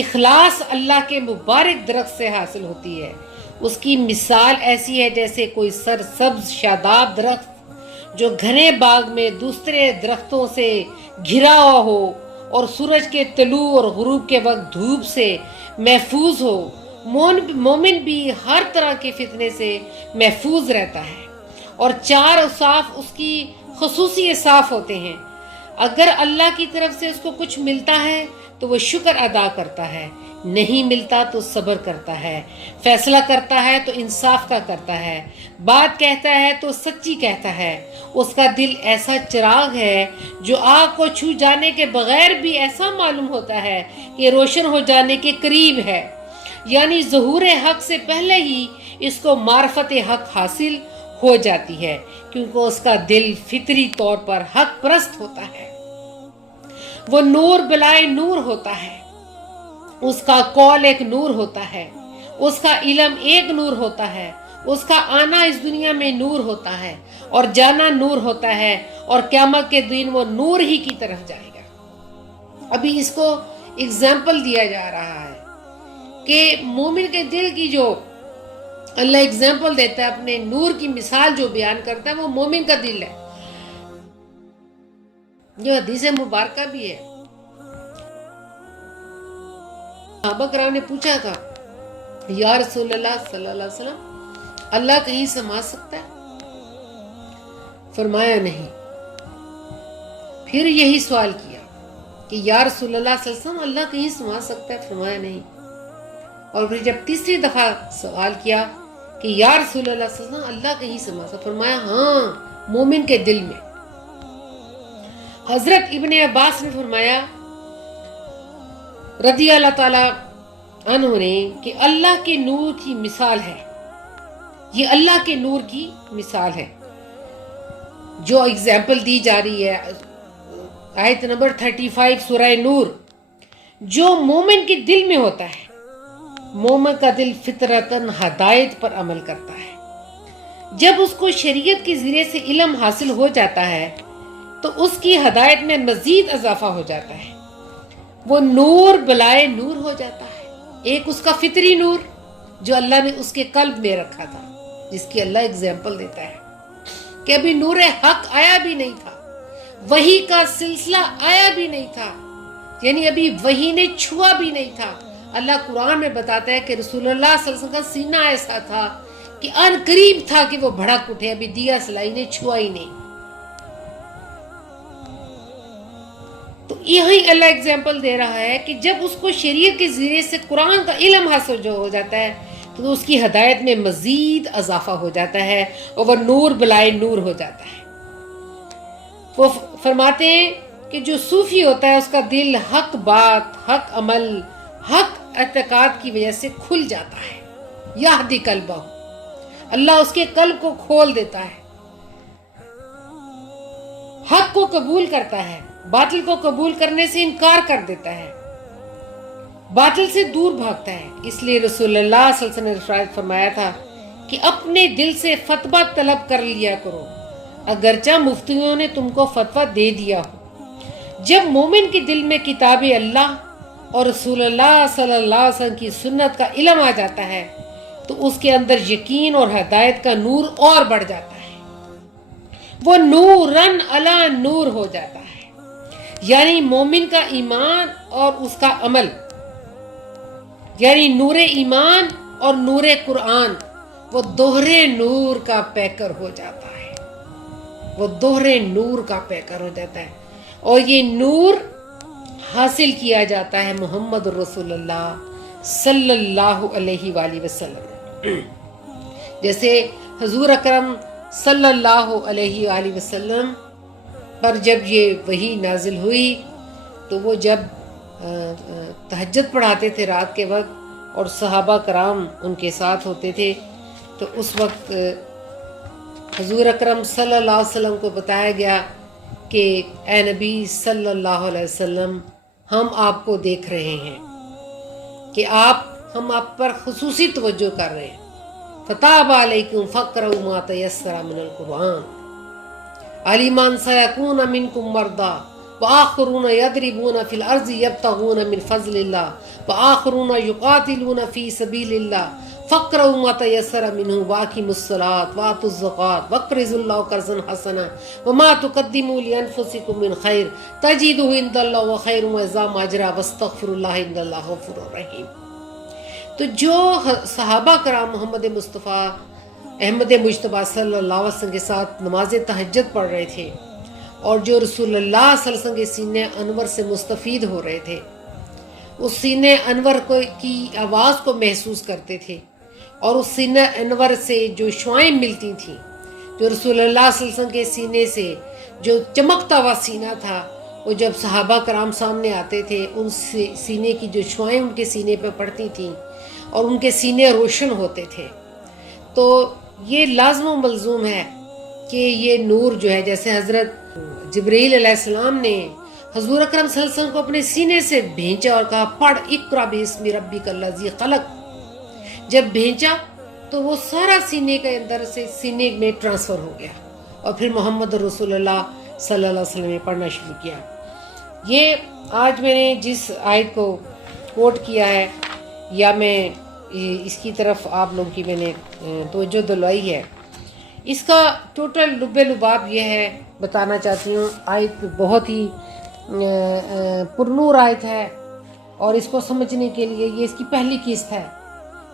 اخلاص اللہ کے مبارک درخت سے حاصل ہوتی ہے۔ اس کی مثال ایسی ہے جیسے کوئی سرسبز شاداب درخت جو گھنے باغ میں دوسرے درختوں سے گھرا ہوا ہو اور سورج کے طلوع اور غروب کے وقت دھوپ سے محفوظ ہو۔ مومن بھی ہر طرح کے فتنے سے محفوظ رہتا ہے، اور چار اوصاف اس کی خصوصی اوصاف ہوتے ہیں۔ اگر اللہ کی طرف سے اس کو کچھ ملتا ہے تو وہ شکر ادا کرتا ہے، نہیں ملتا تو صبر کرتا ہے، فیصلہ کرتا ہے تو انصاف کا کرتا ہے، بات کہتا ہے تو سچی کہتا ہے۔ اس کا دل ایسا چراغ ہے جو آگ کو چھو جانے کے بغیر بھی ایسا معلوم ہوتا ہے کہ روشن ہو جانے کے قریب ہے، یعنی ظہور حق سے پہلے ہی اس کو معرفت حق حاصل ہو جاتی ہے، کیونکہ اس کا دل فطری طور پر حق پرست ہوتا ہے۔ وہ نور بلائے نور ہوتا ہے، اس کا قول ایک نور ہوتا ہے، اس کا علم ایک نور ہوتا ہے، اس کا آنا اس دنیا میں نور ہوتا ہے اور جانا نور ہوتا ہے، اور قیامت کے دن وہ نور ہی کی طرف جائے گا۔ ابھی اس کو اگزامپل دیا جا رہا ہے کہ مومن کے دل کی جو اللہ اگزامپل دیتا ہے، اپنے نور کی مثال جو بیان کرتا ہے، وہ مومن کا دل ہے۔ جو حدیث مبارکہ بھی ہے، صحابہ کرام نے پوچھا تھا یا رسول اللہ صلی اللہ علیہ وسلم، اللہ کہیں سما سکتا ہے؟ فرمایا نہیں۔ پھر یہی سوال کیا کہ یا رسول اللہ صلی اللہ علیہ وسلم، اللہ کہیں سما سکتا ہے؟ فرمایا نہیں۔ اور پھر جب تیسری دفعہ سوال کیا کہ یا رسول اللہ صلی اللہ علیہ وسلم، اللہ کہیں سما سکتا ہے؟ فرمایا ہاں، مومن کے دل میں۔ حضرت ابن عباس نے فرمایا رضی اللہ تعالی عنہ نے کہ اللہ کے نور کی مثال ہے، یہ اللہ کے نور کی مثال ہے جو اگزامپل دی جا رہی ہے۔ آیت نمبر 35 سورہ نور، جو مومن کے دل میں ہوتا ہے، مومن کا دل فطرتاً ہدایت پر عمل کرتا ہے۔ جب اس کو شریعت کے ذریعے سے علم حاصل ہو جاتا ہے تو اس کی ہدایت میں مزید اضافہ ہو جاتا ہے، وہ نور بلائے نور ہو جاتا ہے۔ ایک اس کا فطری نور جو اللہ نے اس کے قلب میں رکھا تھا، جس کی اللہ اگزامپل دیتا ہے کہ ابھی نور حق آیا بھی نہیں تھا، وحی کا سلسلہ آیا بھی نہیں تھا، یعنی ابھی وحی نے چھوا بھی نہیں تھا۔ اللہ قرآن میں بتاتا ہے کہ رسول اللہ صلی اللہ علیہ وسلم کا سینہ ایسا تھا کہ ان قریب تھا کہ وہ بھڑک اٹھے، ابھی دیا سلائی نے چھوا ہی نہیں۔ تو یہی اللہ اگزامپل دے رہا ہے کہ جب اس کو شریعت کے ذریعے سے قرآن کا علم حاصل جو ہو جاتا ہے تو اس کی ہدایت میں مزید اضافہ ہو جاتا ہے اور وہ نور بلائے نور ہو جاتا ہے۔ وہ فرماتے ہیں کہ جو صوفی ہوتا ہے اس کا دل حق بات، حق عمل، حق اعتقاد کی وجہ سے کھل جاتا ہے۔ یہدی قلبہ، اللہ اس کے قلب کو کھول دیتا ہے۔ حق کو قبول کرتا ہے، باطل کو قبول کرنے سے انکار کر دیتا ہے، باطل سے دور بھاگتا ہے۔ اس لیے رسول اللہ صلی اللہ علیہ وسلم نے فرمایا تھا کہ اپنے دل سے فتویٰ طلب کر لیا کرو، اگرچہ مفتیوں نے تم کو فتویٰ دے دیا ہو۔ جب مومن کے دل میں کتاب اللہ اور رسول اللہ صلی اللہ علیہ وسلم کی سنت کا علم آ جاتا ہے تو اس کے اندر یقین اور ہدایت کا نور اور بڑھ جاتا ہے، وہ نورن علی نور ہو جاتا ہے۔ یعنی مومن کا ایمان اور اس کا عمل، یعنی نور ایمان اور نور قرآن، وہ دوہرے نور کا پیکر ہو جاتا ہے، وہ دوہرے نور کا پیکر ہو جاتا ہے، اور یہ نور حاصل کیا جاتا ہے محمد رسول اللہ صلی اللہ علیہ وآلہ وسلم۔ جیسے حضور اکرم صلی اللہ علیہ وآلہ وسلم پر جب یہ وحی نازل ہوئی تو وہ جب تہجد پڑھاتے تھے رات کے وقت اور صحابہ کرام ان کے ساتھ ہوتے تھے، تو اس وقت حضور اکرم صلی اللہ علیہ وسلم کو بتایا گیا کہ اے نبی صلی اللہ علیہ وسلم، ہم آپ کو دیکھ رہے ہیں کہ ہم آپ پر خصوصی توجہ کر رہے ہیں، فتاب علیکم فقرؤوا ما تیسر من القرآن علیمان سیکون منکم مرضی وآخرون یضربون فی الارض یبتغون من فضل اللہ وآخرون یقاتلون فی سبیل اللہ فقرؤوا ما تیسر منہ واقیموا الصلاۃ وآتوا الزکاۃ واقرضوا اللہ قرضا حسنا وما تقدموا لانفسکم من خیر تجدوہ عند اللہ وخیر واعظم اجرا واستغفروا اللہ ان اللہ غفور رحیم۔ تو جو صحابہ کرام محمد مصطفیٰ احمد مجتبیٰ صلی اللہ علیہ وسلم کے ساتھ نماز تہجد پڑھ رہے تھے اور جو رسول اللہ صلی اللہ علیہ وسلم کے سینے انور سے مستفید ہو رہے تھے، اس سینے انور کی آواز کو محسوس کرتے تھے، اور اس سینے انور سے جو شعائیں ملتی تھیں، جو رسول اللہ صلی اللہ علیہ وسلم کے سینے سے جو چمکتا ہوا سینہ تھا، وہ جب صحابہ کرام سامنے آتے تھے، ان سینے کی جو شعائیں ان کے سینے پہ پڑتی تھیں اور ان کے سینے روشن ہوتے تھے، تو یہ لازم و ملزوم ہے کہ یہ نور جو ہے، جیسے حضرت جبرائیل علیہ السلام نے حضور اکرم صلی اللہ علیہ وسلم کو اپنے سینے سے بھیجا اور کہا پڑھ اقرأ باسم ربک الذی خلق، جب بھیجا تو وہ سارا سینے کے اندر سے سینے میں ٹرانسفر ہو گیا، اور پھر محمد رسول اللہ صلی اللہ علیہ وسلم نے پڑھنا شروع کیا۔ یہ آج میں نے جس آیت کو کوٹ کیا ہے، یا میں اس کی طرف آپ لوگوں کی میں نے توجہ دلوائی ہے، اس کا ٹوٹل لب لباب یہ ہے، بتانا چاہتی ہوں۔ آیت بہت ہی پرنور آیت ہے، اور اس کو سمجھنے کے لیے یہ اس کی پہلی قسط ہے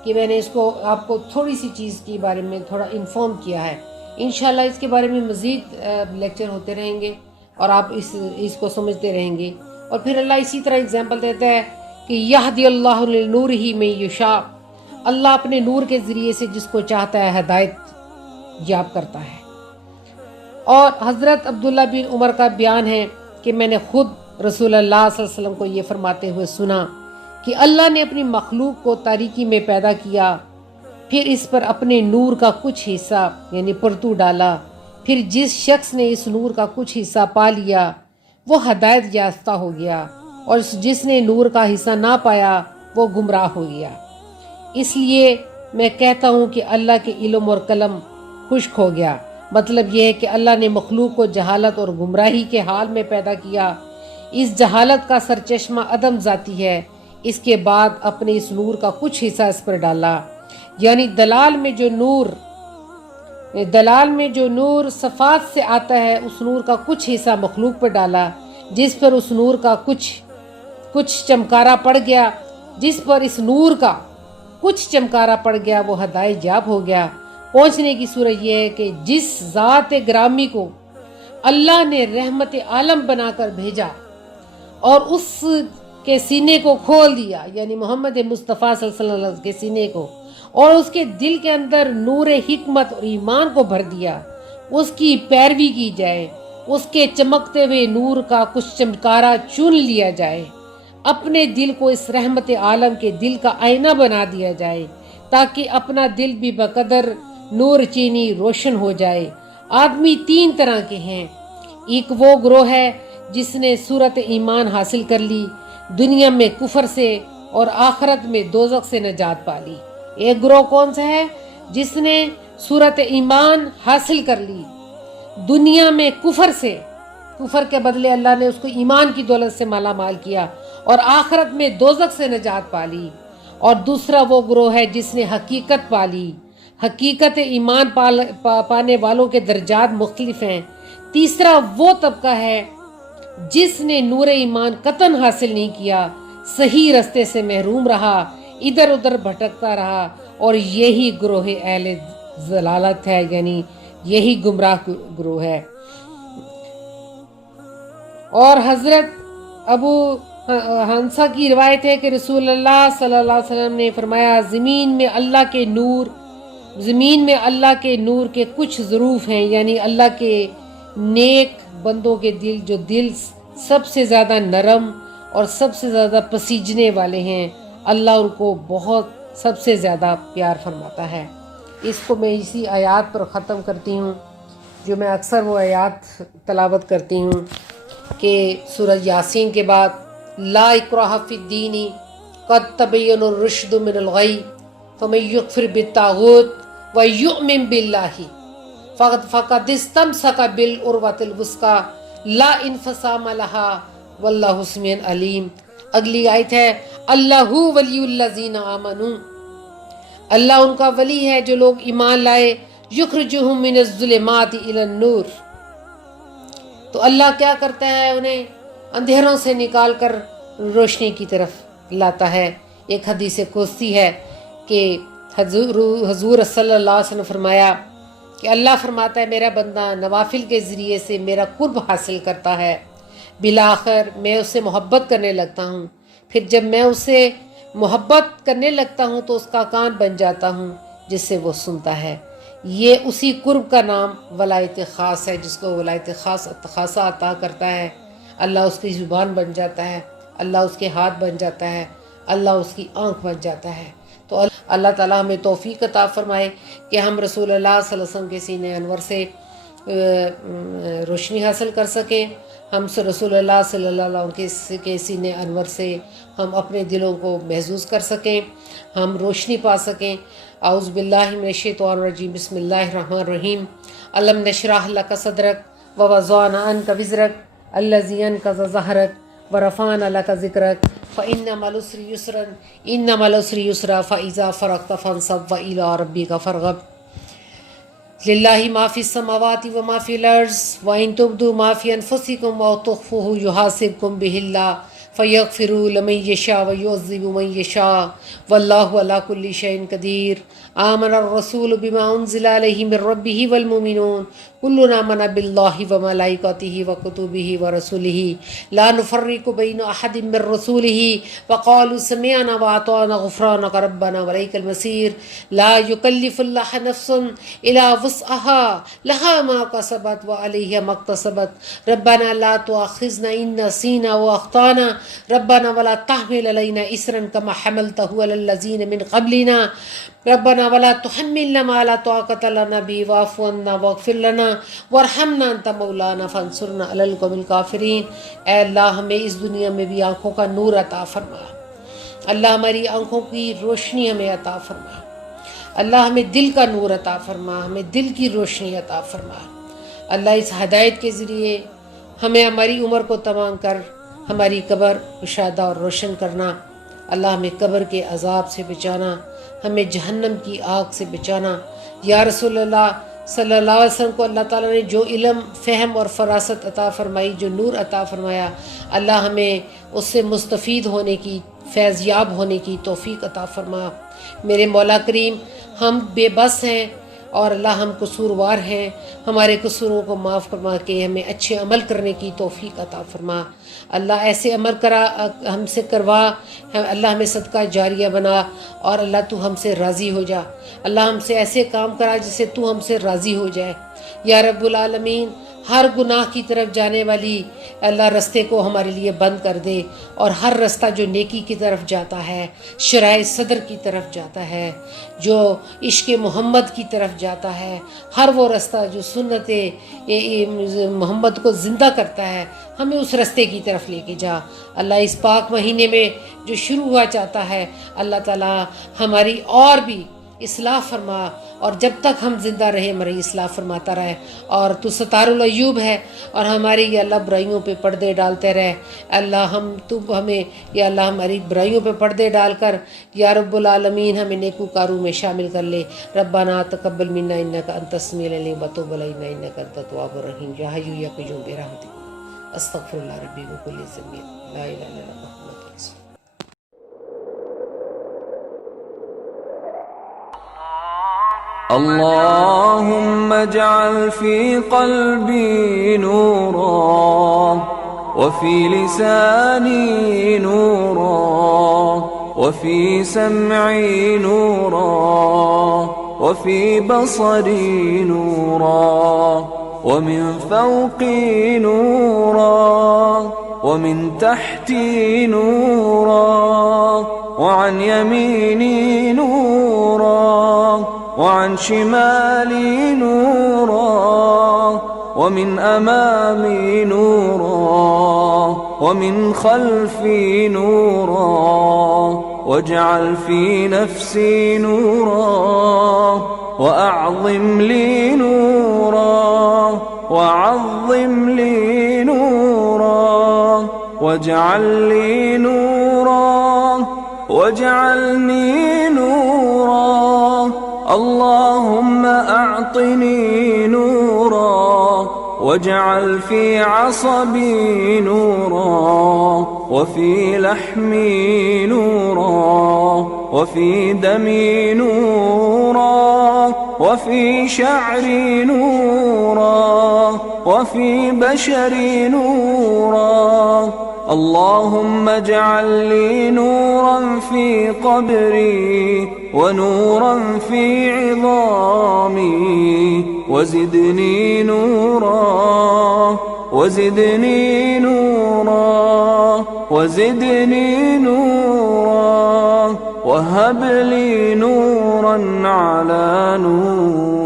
کہ میں نے اس کو آپ کو تھوڑی سی چیز کے بارے میں تھوڑا انفارم کیا ہے۔ انشاءاللہ اس کے بارے میں مزید لیکچر ہوتے رہیں گے اور آپ اس کو سمجھتے رہیں گے، اور پھر اللہ اسی طرح اگزامپل دیتا ہے کہ یہدی اللہ لنورہ من یشاء، اللہ اپنے نور کے ذریعے سے جس کو چاہتا ہے ہدایت یاب کرتا ہے۔ اور حضرت عبداللہ بن عمر کا بیان ہے کہ میں نے خود رسول اللہ صلی اللہ علیہ وسلم کو یہ فرماتے ہوئے سنا کہ اللہ نے اپنی مخلوق کو تاریکی میں پیدا کیا، پھر اس پر اپنے نور کا کچھ حصہ یعنی پرتو ڈالا، پھر جس شخص نے اس نور کا کچھ حصہ پا لیا وہ ہدایت یافتہ ہو گیا، اور جس نے نور کا حصہ نہ پایا وہ گمراہ ہو گیا۔ اس لیے میں کہتا ہوں کہ اللہ کے علم اور قلم خشک ہو گیا۔ مطلب یہ ہے کہ اللہ نے مخلوق کو جہالت اور گمراہی کے حال میں پیدا کیا، اس جہالت کا سرچشمہ عدم ذاتی ہے، اس کے بعد اپنے اس نور کا کچھ حصہ اس پر ڈالا، یعنی دلال میں جو نور صفات سے آتا ہے، اس نور کا کچھ حصہ مخلوق پر ڈالا، جس پر اس نور کا کچھ چمکارا پڑ گیا، جس پر اس نور کا کچھ چمکارا پڑ گیا وہ ہدایت یاب ہو گیا۔ پہنچنے کی صورت یہ ہے کہ جس ذات گرامی کو اللہ نے رحمت عالم بنا کر بھیجا اور اس کے سینے کو کھول دیا، یعنی محمد مصطفیٰ صلی اللہ علیہ وسلم کے سینے کو، اور اس کے دل کے اندر نور حکمت اور ایمان کو بھر دیا، اس کی پیروی کی جائے، اس کے چمکتے ہوئے نور کا کچھ چمکارا چن لیا جائے، اپنے دل کو اس رحمت عالم کے دل کا آئینہ بنا دیا جائے، تاکہ اپنا دل بھی بقدر نور چینی روشن ہو جائے۔ آدمی تین طرح کے ہیں، ایک وہ گروہ ہے جس نے صورت ایمان حاصل کر لی، دنیا میں کفر سے اور آخرت میں دوزخ سے نجات پا لی۔ ایک گروہ کون سا ہے؟ جس نے صورت ایمان حاصل کر لی، دنیا میں کفر سے، کفر کے بدلے اللہ نے اس کو ایمان کی دولت سے مالا مال کیا، اور آخرت میں دوزخ سے نجات پا لی۔ اور دوسرا وہ گروہ ہے جس نے حقیقت پا لی۔ حقیقت ایمان پانے والوں کے درجات مختلف ہیں۔ تیسرا وہ طبقہ ہے جس نے نور ایمان قطعاً حاصل نہیں کیا، صحیح رستے سے محروم رہا، ادھر ادھر بھٹکتا رہا، اور یہی گروہ اہل ضلالت ہے، یعنی یہی گمراہ گروہ ہے۔ اور حضرت ابو حنصہ کی روایت ہے کہ رسول اللہ صلی اللہ علیہ وسلم نے فرمایا، زمین میں اللہ کے نور کے کچھ ظروف ہیں، یعنی اللہ کے نیک بندوں کے دل، جو دل سب سے زیادہ نرم اور سب سے زیادہ پسیجنے والے ہیں، اللہ ان کو بہت سب سے زیادہ پیار فرماتا ہے۔ اس کو میں اسی آیات پر ختم کرتی ہوں، جو میں اکثر وہ آیات تلاوت کرتی ہوں کہ سورہ یاسین کے بعد لا اکراہ فی الدین قد تبین الرشد من الغی فمن یکفر بالطاغوت ویؤمن باللہ فقد استمسک بالعروۃ الوثقی لا انفصام لها واللہ سمیع علیم۔ اگلی آیت ہے اللہ ولی الذین آمنوا، اللہ ان کا ولی ہے جو لوگ ایمان لائے، یخرجہم من الظلمات الی النور، تو اللہ کیا کرتا ہے؟ انہیں اندھیروں سے نکال کر روشنی کی طرف لاتا ہے۔ ایک حدیث قدسی ہے کہ حضور صلی اللہ علیہ وسلم فرمایا کہ اللہ فرماتا ہے میرا بندہ نوافل کے ذریعے سے میرا قرب حاصل کرتا ہے، بالآخر میں اس سے محبت کرنے لگتا ہوں، پھر جب میں اس سے محبت کرنے لگتا ہوں تو اس کا کان بن جاتا ہوں جس سے وہ سنتا ہے۔ یہ اسی قرب کا نام ولایت خاص ہے، جس کو ولایت خاصہ عطا کرتا ہے۔ اللہ اس کی زبان بن جاتا ہے، اللہ اس کے ہاتھ بن جاتا ہے، اللہ اس کی آنکھ بن جاتا ہے۔ تو اللہ تعالیٰ ہمیں توفیق عطا فرمائے کہ ہم رسول اللہ صلی اللہ علیہ وسلم کے سینہ انور سے روشنی حاصل کر سکیں، ہم سے رسول اللہ صلی اللہ علیہ وسلم کے سینہ انور سے ہم اپنے دلوں کو محظوظ کر سکیں، ہم روشنی پا سکیں۔ اعوذ باللہ من الشیطان الرجیم، بسم اللہ الرحمن الرحیم۔ الم نشرح لک صدرک ووضعنا عنک وزرک الذی انقض ظہرک ورفعنا لک ذکرک فإن مع العسر یسرا ان مع العسر یسرا فإذا فرغت فانصب وإلی ربک فارغب۔ للہ ما فی السماوات وما فی الارض وإن تبدوا ما فی انفسکم او تخفوہ یحاسبکم بہ اللہ فیغفر لمن یشاء ویعذب من یشاء واللہ علی کل شیء قدیر۔ آمن الرسول بما انزل الیہ من ربہ والمؤمنون کلنا آمن باللہ وملائکتہ وکتبہ ورسلہ لا نفرق بین احد من رسلہ وقالوا سمعنا واطعنا غفرانک ربنا والیک المصیر۔ لا یکلف اللہ نفسا الا وسعها لها ما کسبت وعلیہا ما اکتسبت ربنا لا تؤاخذنا ان نسینا واخطانا ربنا ولا تحمل علينا إصرا كما حملته على الذين من قبلنا ربنا ولا تحملنا ما لا طاقة لنا به واعف عنا واغفر لنا وارحمنا انت مولانا فانصرنا على القوم الكافرين۔ اے اللہ ہمیں اس دنیا میں بھی آنکھوں کا نور عطا فرما، اللہ ہماری آنکھوں کی روشنی ہمیں عطا فرما، اللہ ہمیں دل کا نور عطا فرما، ہمیں دل کی روشنی عطا فرما۔ اللہ اس ہدایت کے ذریعے ہمیں ہماری عمر کو تمام کر ہماری قبر کشادہ اور روشن کرنا، اللہ ہمیں قبر کے عذاب سے بچانا، ہمیں جہنم کی آگ سے بچانا۔ یا رسول اللہ صلی اللہ علیہ وسلم کو اللہ تعالیٰ نے جو علم، فہم اور فراست عطا فرمائی، جو نور عطا فرمایا، اللہ ہمیں اس سے مستفید ہونے کی، فیض یاب ہونے کی توفیق عطا فرما۔ میرے مولا کریم، ہم بے بس ہیں اور اللہ ہم قصوروار ہیں، ہمارے قصوروں کو معاف فرما کے ہمیں اچھے عمل کرنے کی توفیق عطا فرما۔ اللہ ایسے عمل ہم سے کروا، اللہ ہمیں صدقہ جاریہ بنا، اور اللہ تو ہم سے راضی ہو جا، اللہ ہم سے ایسے کام کرا جس سے تو ہم سے راضی ہو جائے۔ یا رب العالمین ہر گناہ کی طرف جانے والی اللہ رستے کو ہمارے لیے بند کر دے، اور ہر رستہ جو نیکی کی طرف جاتا ہے، شرائع صدر کی طرف جاتا ہے، جو عشق محمد کی طرف جاتا ہے، ہر وہ رستہ جو سنت محمد کو زندہ کرتا ہے، ہمیں اس رستے کی طرف لے کے جا۔ اللہ اس پاک مہینے میں جو شروع ہوا چاہتا ہے، اللہ تعالیٰ ہماری اور بھی اصلاح فرما، اور جب تک ہم زندہ رہے ہماری اصلاح فرماتا رہے، اور تو ستار العیوب ہے، اور ہماری یا اللہ برائیوں پہ پردے ڈالتے رہے۔ اللہ تو ہمیں یا اللہ ہماری برائیوں پہ پردے ڈال کر یا رب العالمین ہمیں نیکوکاروں میں شامل کر لے۔ ربنا تقبل منا انک انت السمیع العلیم وتب علینا انک انت التواب الرحیم۔ یا حی یا قیوم برحمتک استغفر اللہ ربی وکل ذنب لا الہ الا اللہ محمد رسول اللہ۔ اللهم اجعل في قلبي نورا، وفي لساني نورا، وفي سمعي نورا، وفي بصري نورا، ومن فوقي نورا، ومن تحتي نورا، وعن يميني نورا، وعن شمالي نورا، ومن أمامي نورا، ومن خلفي نورا، واجعل في نفسي نورا، وأعظم لي نورا، وعظم لي نورا، واجعل لي نورا، واجعلني نورا. اللهم أعطني نورا، واجعل في عصبي نورا، وفي لحمي نورا، وفي دمي نورا، وفي شعري نورا، وفي بشري نورا. اللهم اجعل لي نورا في قبري، ونورا في عظامي، وزدني نورا، وزدني نورا، وزدني نورا، وهب لي نورا على نور.